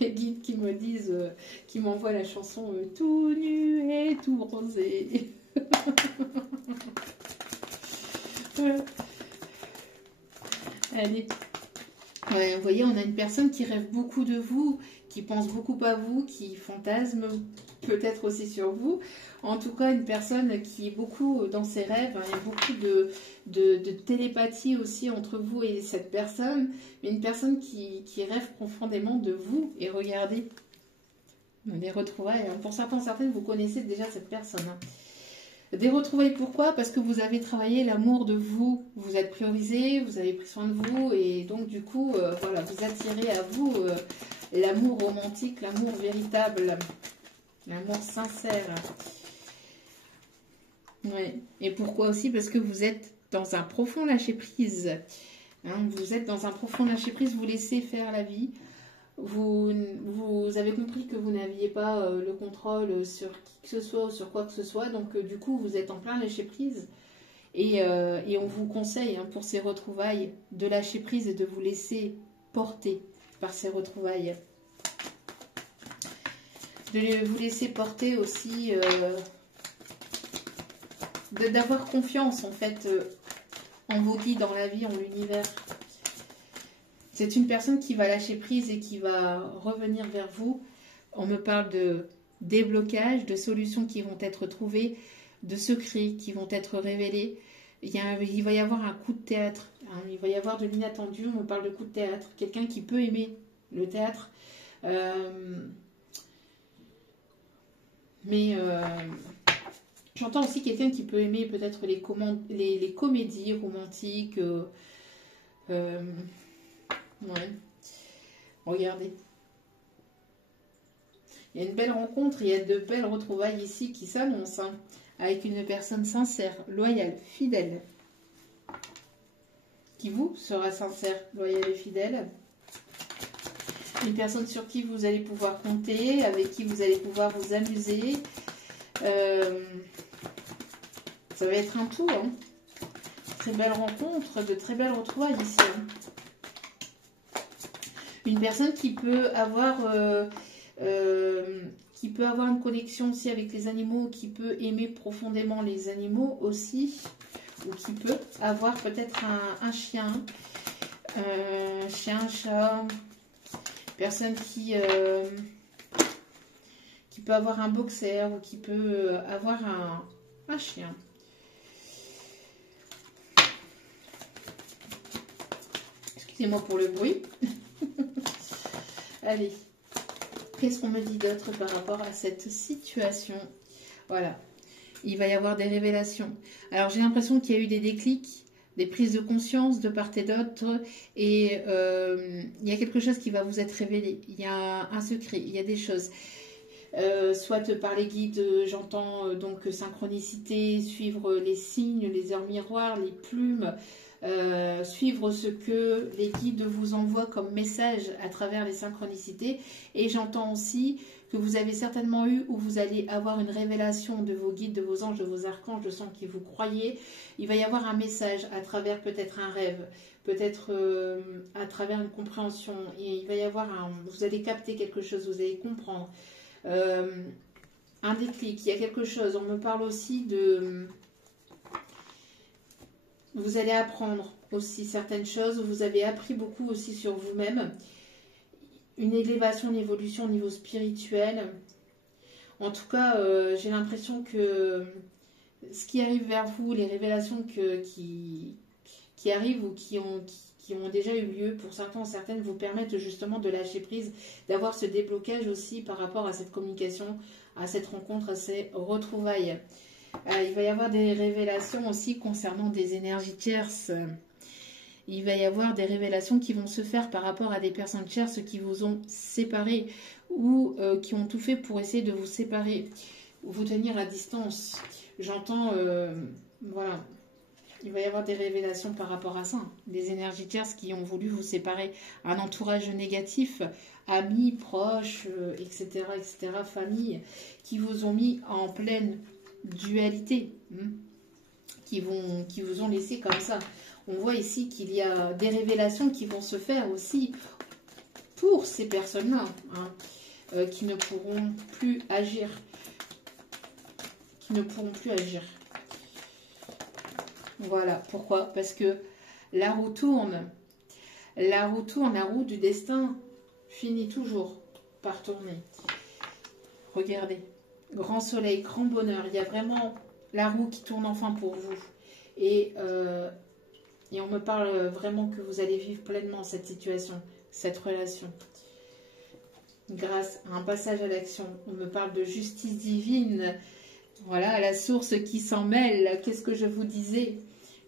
les guides qui me disent, qui m'envoient la chanson tout nu et tout bronzé. Allez. Ouais, vous voyez, on a une personne qui rêve beaucoup de vous, qui pense beaucoup à vous, qui fantasme peut-être aussi sur vous. En tout cas, une personne qui est beaucoup dans ses rêves. Hein, il y a beaucoup de télépathie aussi entre vous et cette personne. Mais une personne qui rêve profondément de vous. Et regardez, des retrouvailles. Hein. Pour certaines, vous connaissez déjà cette personne. Hein. Des retrouvailles, pourquoi? Parce que vous avez travaillé l'amour de vous. Vous êtes priorisé, vous avez pris soin de vous. Et donc, du coup, voilà, vous attirez à vous l'amour romantique, l'amour véritable, l'amour sincère. Ouais. Et pourquoi aussi? Parce que vous êtes dans un profond lâcher-prise. Hein, vous êtes dans un profond lâcher-prise, vous laissez faire la vie. Vous avez compris que vous n'aviez pas le contrôle sur qui que ce soit ou sur quoi que ce soit. Donc, du coup, vous êtes en plein lâcher-prise. Et on vous conseille, hein, pour ces retrouvailles, de lâcher prise et de vous laisser porter par ces retrouvailles. De vous laisser porter aussi... d'avoir confiance en fait en vos guides, dans la vie, en l'univers. C'est une personne qui va lâcher prise et qui va revenir vers vous. On me parle de déblocage, de solutions qui vont être trouvées, de secrets qui vont être révélés. Il va y avoir un coup de théâtre, hein, il va y avoir de l'inattendu. On me parle de coup de théâtre. Quelqu'un qui peut aimer le théâtre. J'entends aussi quelqu'un qui peut aimer peut-être les comédies romantiques. Ouais. Regardez. Il y a une belle rencontre, il y a de belles retrouvailles ici qui s'annoncent, hein, avec une personne sincère, loyale, fidèle. Qui vous sera sincère, loyale et fidèle. Une personne sur qui vous allez pouvoir compter, avec qui vous allez pouvoir vous amuser. Ça va être un tout, hein. Très belle rencontre, de très belles retrouvailles ici. Hein. Une personne qui peut avoir une connexion aussi avec les animaux, qui peut aimer profondément les animaux aussi, ou qui peut avoir peut-être un chien, chat, personne qui peut avoir un boxer ou qui peut avoir un chien. Excusez-moi pour le bruit. Allez, qu'est-ce qu'on me dit d'autre par rapport à cette situation? Voilà, il va y avoir des révélations. Alors j'ai l'impression qu'il y a eu des déclics, des prises de conscience de part et d'autre, et il y a quelque chose qui va vous être révélé. Il y a un secret, il y a des choses. Soit par les guides, j'entends donc synchronicité, suivre les signes, les heures miroirs, les plumes, suivre ce que les guides vous envoient comme message à travers les synchronicités. Et j'entends aussi que vous avez certainement eu ou vous allez avoir une révélation de vos guides, de vos anges, de vos archanges, de ceux qui vous croyez. Il va y avoir un message à travers peut-être un rêve, peut-être à travers une compréhension. Et il va y avoir vous allez capter quelque chose, vous allez comprendre. Un déclic, il y a quelque chose. On me parle aussi de... Vous allez apprendre aussi certaines choses. Vous avez appris beaucoup aussi sur vous-même. Une élévation, une évolution au niveau spirituel. En tout cas, j'ai l'impression que ce qui arrive vers vous, les révélations qui arrivent ou qui ont déjà eu lieu, pour certains, certaines vous permettent justement de lâcher prise, d'avoir ce déblocage aussi par rapport à cette communication, à cette rencontre, à ces retrouvailles. Il va y avoir des révélations aussi concernant des énergies tierces. Il va y avoir des révélations qui vont se faire par rapport à des personnes tierces qui vous ont séparés ou qui ont tout fait pour essayer de vous séparer, vous tenir à distance. J'entends, voilà, il va y avoir des révélations par rapport à ça. Des énergies tierces qui ont voulu vous séparer. Un entourage négatif, amis, proches, etc., etc., famille, qui vous ont mis en pleine dualité, qui vous ont laissé comme ça. On voit ici qu'il y a des révélations qui vont se faire aussi pour ces personnes-là, qui ne pourront plus agir. Qui ne pourront plus agir. Voilà, pourquoi? Parce que la roue tourne. La roue tourne, la roue du destin finit toujours par tourner. Regardez, grand soleil, grand bonheur. Il y a vraiment la roue qui tourne enfin pour vous. Et on me parle vraiment que vous allez vivre pleinement cette situation, cette relation. Grâce à un passage à l'action, on me parle de justice divine. Voilà, la source qui s'en mêle. Qu'est-ce que je vous disais?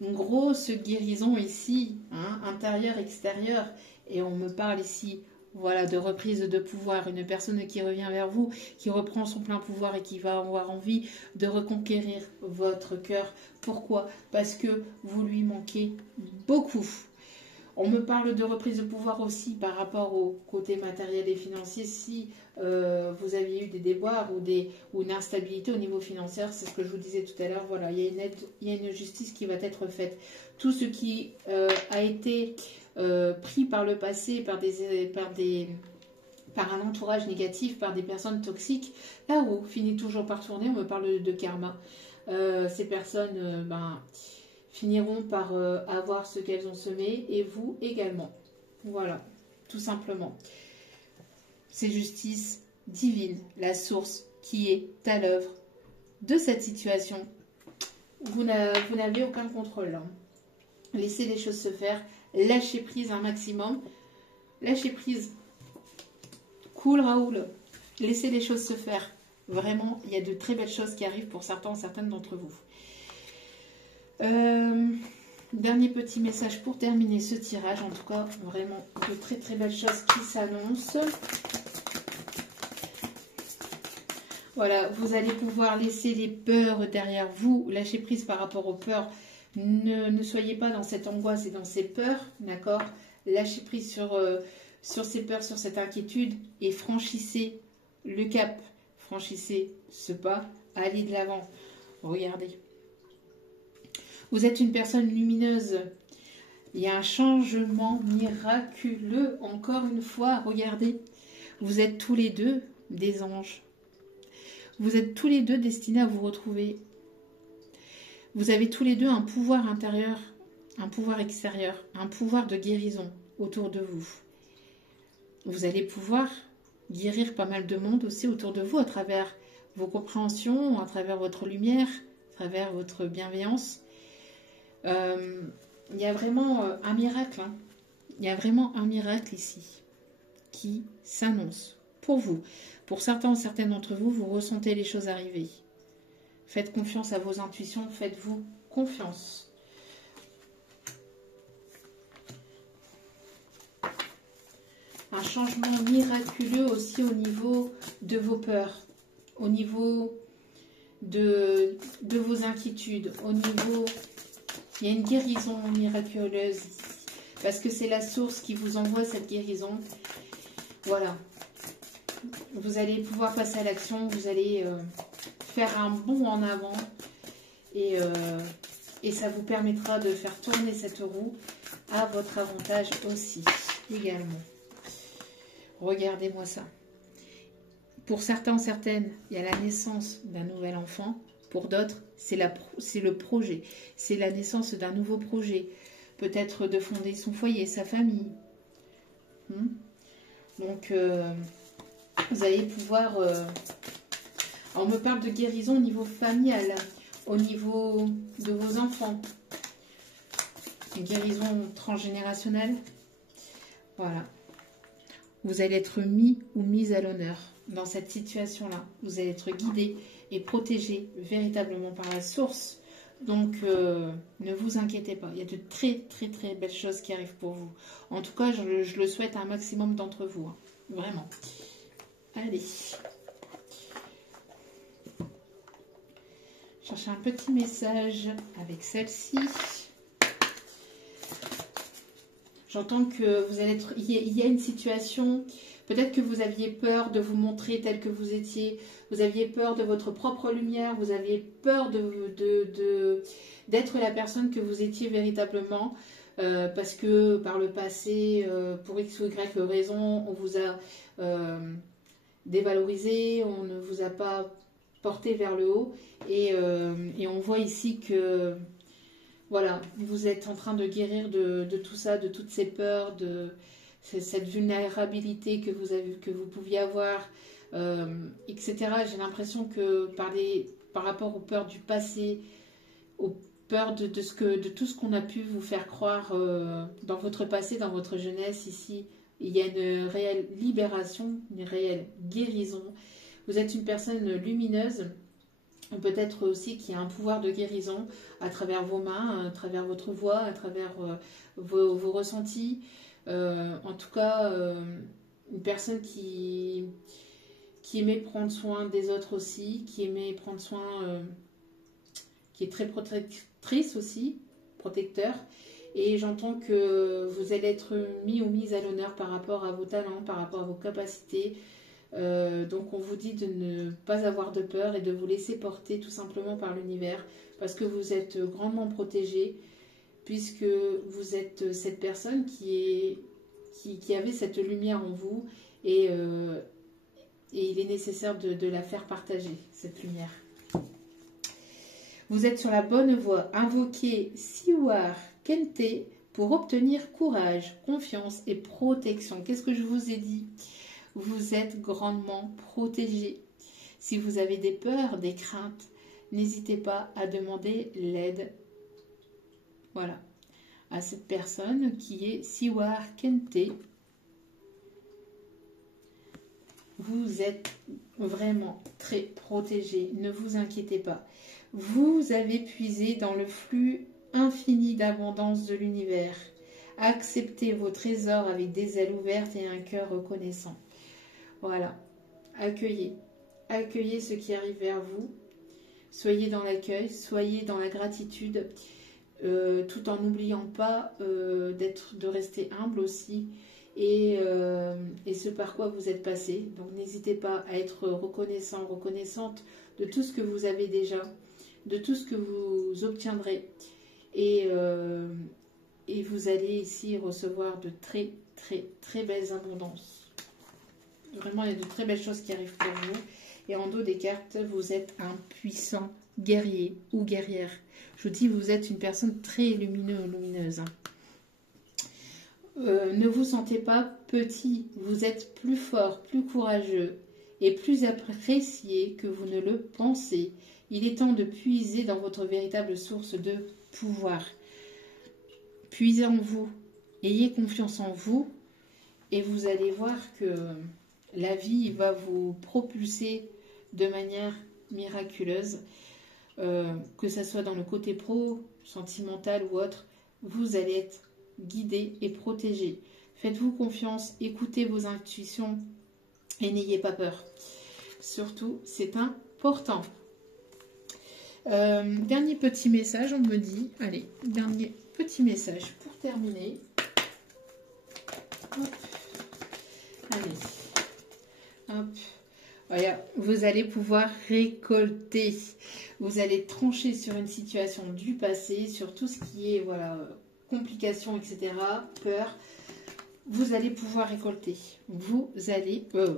Une grosse guérison ici, intérieure, extérieure. Et on me parle ici, voilà, de reprise de pouvoir. Une personne qui revient vers vous, qui reprend son plein pouvoir et qui va avoir envie de reconquérir votre cœur. Pourquoi? Parce que vous lui manquez beaucoup. On me parle de reprise de pouvoir aussi par rapport au côté matériel et financier. Si vous aviez eu des déboires ou une instabilité au niveau financier, c'est ce que je vous disais tout à l'heure, voilà, il y a une justice qui va être faite. Tout ce qui a été pris par le passé, par un entourage négatif, par des personnes toxiques, la roue finit toujours par tourner. On me parle de karma. Ces personnes, finiront par avoir ce qu'elles ont semé, et vous également. Voilà, tout simplement. C'est justice divine, la source qui est à l'œuvre de cette situation. Vous n'avez aucun contrôle. Laissez les choses se faire, lâchez prise un maximum. Lâchez prise. Cool Raoul. Laissez les choses se faire. Vraiment, il y a de très belles choses qui arrivent pour certains, certaines d'entre vous. Dernier petit message pour terminer ce tirage. En tout cas, vraiment de très très belles choses qui s'annoncent. Voilà, vous allez pouvoir laisser les peurs derrière vous, lâcher prise par rapport aux peurs. Ne soyez pas dans cette angoisse et dans ces peurs, d'accord? Lâchez prise sur ces peurs, sur cette inquiétude et franchissez le cap. Franchissez ce pas, allez de l'avant. Regardez. Vous êtes une personne lumineuse. Il y a un changement miraculeux. Encore une fois, regardez. Vous êtes tous les deux des anges. Vous êtes tous les deux destinés à vous retrouver. Vous avez tous les deux un pouvoir intérieur, un pouvoir extérieur, un pouvoir de guérison autour de vous. Vous allez pouvoir guérir pas mal de monde aussi autour de vous à travers vos compréhensions, à travers votre lumière, à travers votre bienveillance. Il y a vraiment un miracle. Hein. Il y a vraiment un miracle ici qui s'annonce pour vous. Pour certains ou certaines d'entre vous, vous ressentez les choses arriver. Faites confiance à vos intuitions, faites-vous confiance. Un changement miraculeux aussi au niveau de vos peurs, au niveau de vos inquiétudes, au niveau... Il y a une guérison miraculeuse ici, parce que c'est la source qui vous envoie cette guérison. Voilà. Vous allez pouvoir passer à l'action, vous allez faire un bond en avant et ça vous permettra de faire tourner cette roue à votre avantage aussi, également. Regardez-moi ça. Pour certains, certaines, il y a la naissance d'un nouvel enfant. Pour d'autres, c'est le projet. C'est la naissance d'un nouveau projet. Peut-être de fonder son foyer, sa famille. Donc, vous allez pouvoir... on me parle de guérison au niveau familial, au niveau de vos enfants. Une guérison transgénérationnelle. Voilà. Vous allez être mis ou mise à l'honneur dans cette situation-là. Vous allez être guidé et protégé véritablement par la source. Donc, ne vous inquiétez pas. Il y a de très, très, très belles choses qui arrivent pour vous. En tout cas, je le souhaite à un maximum d'entre vous. Hein. Vraiment. Allez. Cherchez un petit message avec celle-ci. J'entends que vous allez être... Il y a une situation... Peut-être que vous aviez peur de vous montrer tel que vous étiez. Vous aviez peur de votre propre lumière. Vous aviez peur d'être la personne que vous étiez véritablement. Parce que par le passé, pour X ou Y raison, on vous a dévalorisé. On ne vous a pas porté vers le haut. Et on voit ici que... Voilà, vous êtes en train de guérir de tout ça, de toutes ces peurs, de cette vulnérabilité que vous pouviez avoir, etc. J'ai l'impression que par rapport aux peurs du passé, aux peurs de tout ce qu'on a pu vous faire croire dans votre passé, dans votre jeunesse, ici, il y a une réelle libération, une réelle guérison. Vous êtes une personne lumineuse. Peut-être aussi qu'il y a un pouvoir de guérison à travers vos mains, à travers votre voix, à travers vos ressentis. En tout cas, une personne qui aimait prendre soin des autres aussi, qui aimait prendre soin, qui est très protectrice aussi, protecteur. Et j'entends que vous allez être mis ou mise à l'honneur par rapport à vos talents, par rapport à vos capacités. Donc on vous dit de ne pas avoir de peur et de vous laisser porter tout simplement par l'univers parce que vous êtes grandement protégé puisque vous êtes cette personne qui avait cette lumière en vous et il est nécessaire de la faire partager, cette lumière. Vous êtes sur la bonne voie. Invoquez Siwar Kente pour obtenir courage, confiance et protection. Qu'est-ce que je vous ai dit ? Vous êtes grandement protégé. Si vous avez des peurs, des craintes, n'hésitez pas à demander l'aide. Voilà. À cette personne qui est Siwar Kente. Vous êtes vraiment très protégé. Ne vous inquiétez pas. Vous avez puisé dans le flux infini d'abondance de l'univers. Acceptez vos trésors avec des ailes ouvertes et un cœur reconnaissant. Voilà, accueillez. Accueillez ce qui arrive vers vous. Soyez dans l'accueil, soyez dans la gratitude, tout en n'oubliant pas de rester humble aussi et ce par quoi vous êtes passé. Donc n'hésitez pas à être reconnaissant, reconnaissante de tout ce que vous avez déjà, de tout ce que vous obtiendrez. Et vous allez ici recevoir de très, très, très belles abondances. Vraiment, il y a de très belles choses qui arrivent pour vous. Et en dos des cartes, vous êtes un puissant guerrier ou guerrière. Je vous dis, vous êtes une personne très lumineuse. Ne vous sentez pas petit. Vous êtes plus fort, plus courageux et plus apprécié que vous ne le pensez. Il est temps de puiser dans votre véritable source de pouvoir. Puisez en vous. Ayez confiance en vous. Et vous allez voir que la vie va vous propulser de manière miraculeuse, que ce soit dans le côté pro, sentimental ou autre, vous allez être guidé et protégé. Faites-vous confiance, écoutez vos intuitions et n'ayez pas peur. Surtout, c'est important. Dernier petit message, on me dit, allez, dernier petit message pour terminer. Hop. Allez, hop. Voilà, vous allez pouvoir récolter. Vous allez trancher sur une situation du passé, sur tout ce qui est voilà, complications, etc., peur. Vous allez pouvoir récolter. Vous allez pouvoir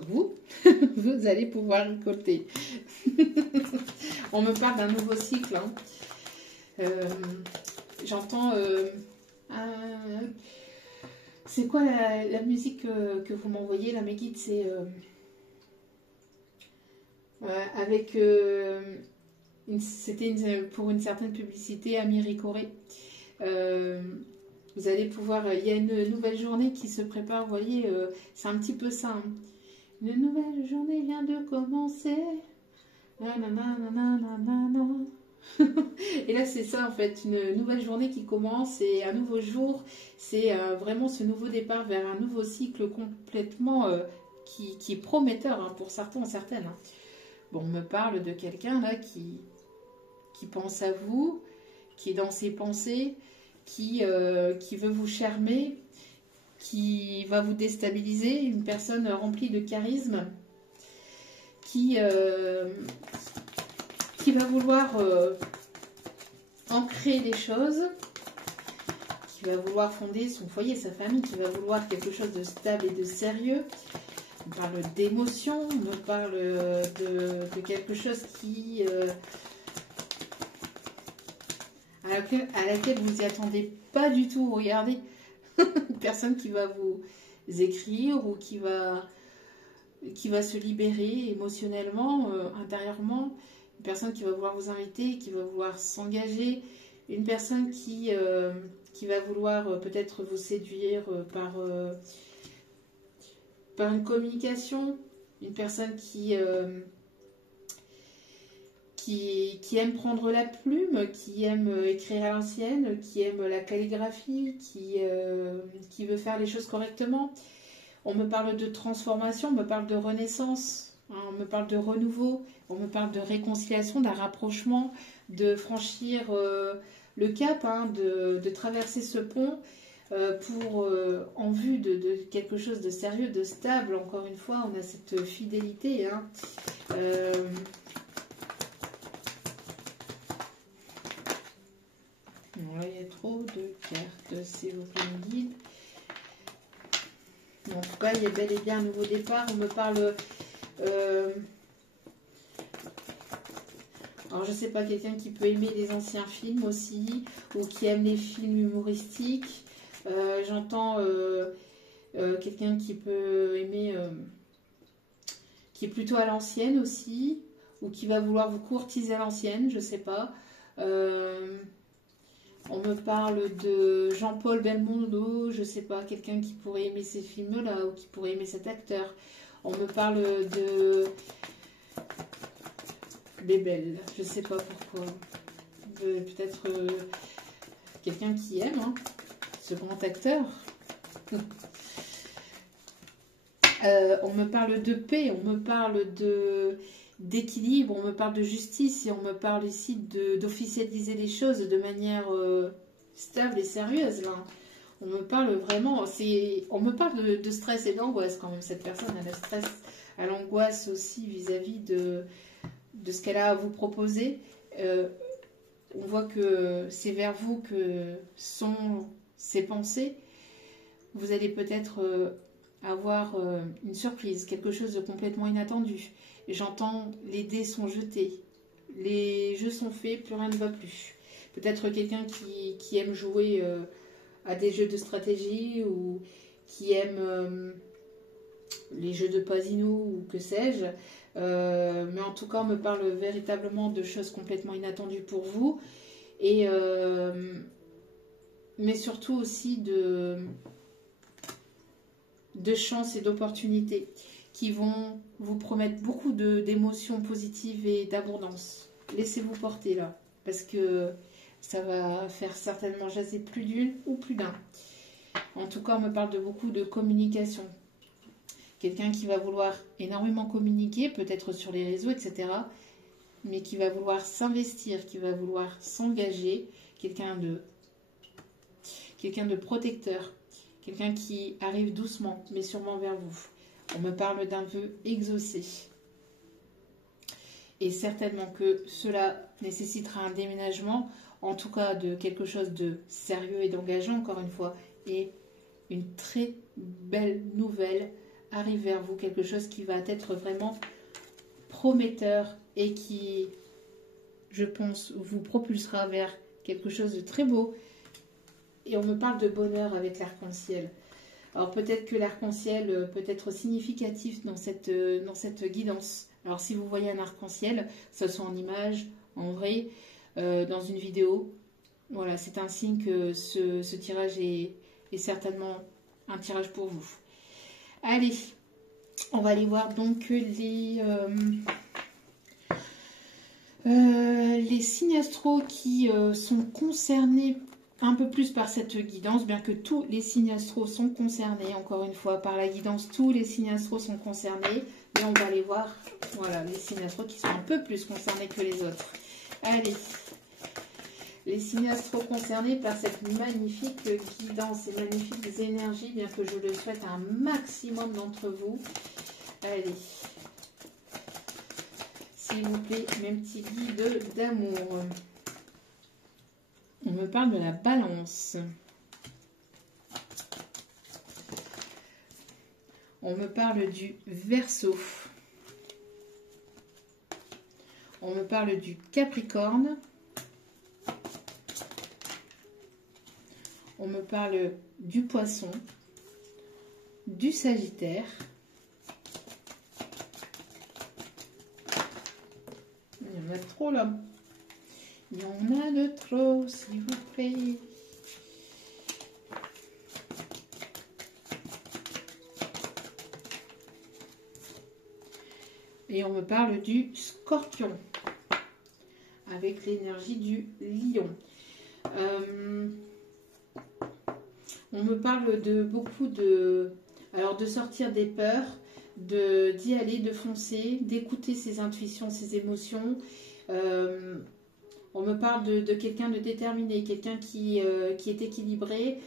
récolter. On me parle d'un nouveau cycle. Hein. J'entends. C'est quoi la musique que vous m'envoyez là, mes guides? C'est avec c'était pour une certaine publicité Amiri Corée. Vous allez pouvoir, il y a une nouvelle journée qui se prépare, vous voyez, c'est un petit peu ça. Hein. Une nouvelle journée vient de commencer. Et là c'est ça en fait, une nouvelle journée qui commence et un nouveau jour, c'est vraiment ce nouveau départ vers un nouveau cycle complètement qui est prometteur hein, pour certains et certaines. Hein. Bon, on me parle de quelqu'un là qui pense à vous, qui est dans ses pensées, qui veut vous charmer, qui va vous déstabiliser, une personne remplie de charisme, qui va vouloir ancrer les choses, qui va vouloir fonder son foyer, sa famille, qui va vouloir quelque chose de stable et de sérieux. On parle d'émotion, on me parle de quelque chose qui à laquelle vous n'y attendez pas du tout. Regardez, une personne qui va vous écrire ou qui va se libérer émotionnellement, intérieurement, une personne qui va vouloir vous inviter, qui va vouloir s'engager, une personne qui va vouloir peut-être vous séduire par une communication, une personne qui aime prendre la plume, qui aime écrire à l'ancienne, qui aime la calligraphie, qui veut faire les choses correctement. On me parle de transformation, on me parle de renaissance, hein, on me parle de renouveau, on me parle de réconciliation, d'un rapprochement, de franchir le cap, hein, de traverser ce pont en vue de quelque chose de sérieux, de stable. Encore une fois, on a cette fidélité. Hein. Il y a trop de cartes, s'il vous plaît, me guide. En tout cas, il y a bel et bien un nouveau départ. On me parle... alors, je ne sais pas, quelqu'un qui peut aimer les anciens films aussi, ou qui aime les films humoristiques. J'entends quelqu'un qui peut aimer... qui est plutôt à l'ancienne aussi, ou qui va vouloir vous courtiser à l'ancienne, je ne sais pas. On me parle de Jean-Paul Belmondo, je ne sais pas, quelqu'un qui pourrait aimer ces films-là ou qui pourrait aimer cet acteur. On me parle de Bébel, je ne sais pas pourquoi. Peut-être quelqu'un qui aime, hein, ce grand acteur. On me parle de paix, on me parle d'équilibre, on me parle de justice et on me parle ici d'officialiser les choses de manière stable et sérieuse. Là. On me parle vraiment, on me parle de stress et d'angoisse quand même. Cette personne a le stress, a l'angoisse aussi vis-à-vis de ce qu'elle a à vous proposer. On voit que c'est vers vous que sont ses pensées. Vous allez peut-être avoir une surprise, quelque chose de complètement inattendu. J'entends les dés sont jetés, les jeux sont faits, plus rien ne va plus. Peut-être quelqu'un qui aime jouer à des jeux de stratégie ou qui aime les jeux de Pasino ou que sais-je. Mais en tout cas, on me parle véritablement de choses complètement inattendues pour vous. Et, mais surtout aussi de chances et d'opportunités qui vont vous promettre beaucoup d'émotions positives et d'abondance. Laissez-vous porter là, parce que ça va faire certainement jaser plus d'une ou plus d'un. En tout cas, on me parle de beaucoup de communication. Quelqu'un qui va vouloir énormément communiquer, peut-être sur les réseaux, etc. Mais qui va vouloir s'investir, qui va vouloir s'engager. Quelqu'un de protecteur. Quelqu'un qui arrive doucement, mais sûrement vers vous. On me parle d'un vœu exaucé. Et certainement que cela nécessitera un déménagement, en tout cas de quelque chose de sérieux et d'engageant, encore une fois. Et une très belle nouvelle arrive vers vous, quelque chose qui va être vraiment prometteur et qui, je pense, vous propulsera vers quelque chose de très beau. Et on me parle de bonheur avec l'arc-en-ciel. Alors peut-être que l'arc-en-ciel peut être significatif dans cette guidance. Alors si vous voyez un arc-en-ciel, que ce soit en image, en vrai, dans une vidéo, voilà, c'est un signe que ce tirage est certainement un tirage pour vous. Allez, on va aller voir donc les signes astro qui sont concernés un peu plus par cette guidance, bien que tous les signes astro sont concernés, encore une fois, par la guidance, tous les signes astro sont concernés, mais on va aller voir, voilà, les signes astro qui sont un peu plus concernés que les autres. Allez, les signes astro concernés par cette magnifique guidance et magnifiques énergies, bien que je le souhaite à un maximum d'entre vous. Allez, s'il vous plaît, mes petits guides d'amour. On me parle de la balance. On me parle du Verseau. On me parle du Capricorne. On me parle du Poisson, du Sagittaire. Il y en a trop là. Il y en a de trop, s'il vous plaît. Et on me parle du Scorpion, avec l'énergie du Lion. On me parle de beaucoup de... Alors, de sortir des peurs, d'y aller, de foncer, d'écouter ses intuitions, ses émotions. On me parle de quelqu'un de déterminé, quelqu'un qui est équilibré,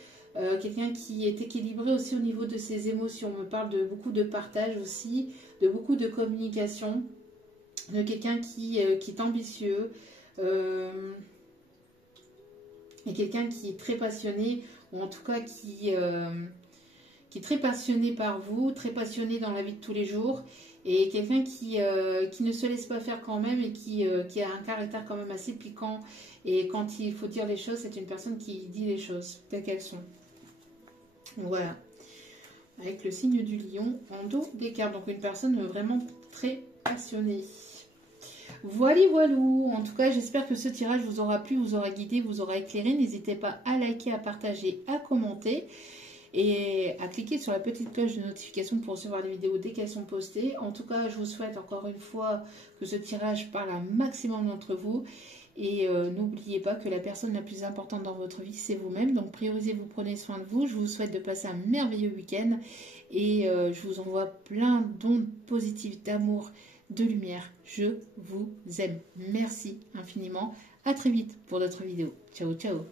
quelqu'un qui est équilibré aussi au niveau de ses émotions. On me parle de beaucoup de partage aussi, de beaucoup de communication, de quelqu'un qui est ambitieux, et quelqu'un qui est très passionné, ou en tout cas qui est très passionné par vous, très passionné dans la vie de tous les jours, et quelqu'un qui ne se laisse pas faire quand même et qui a un caractère quand même assez piquant. Et quand il faut dire les choses, c'est une personne qui dit les choses telles qu'elles sont. Voilà. Avec le signe du lion en dos des cartes. Donc une personne vraiment très passionnée. Voilà, voilou. En tout cas, j'espère que ce tirage vous aura plu, vous aura guidé, vous aura éclairé. N'hésitez pas à liker, à partager, à commenter. Et à cliquer sur la petite cloche de notification pour recevoir les vidéos dès qu'elles sont postées. En tout cas, je vous souhaite encore une fois que ce tirage parle à un maximum d'entre vous Et n'oubliez pas que la personne la plus importante dans votre vie, c'est vous-même. Donc priorisez, vous prenez soin de vous. Je vous souhaite de passer un merveilleux week-end. Et je vous envoie plein d'ondes positives, d'amour, de lumière. Je vous aime. Merci infiniment. À très vite pour d'autres vidéos. Ciao, ciao.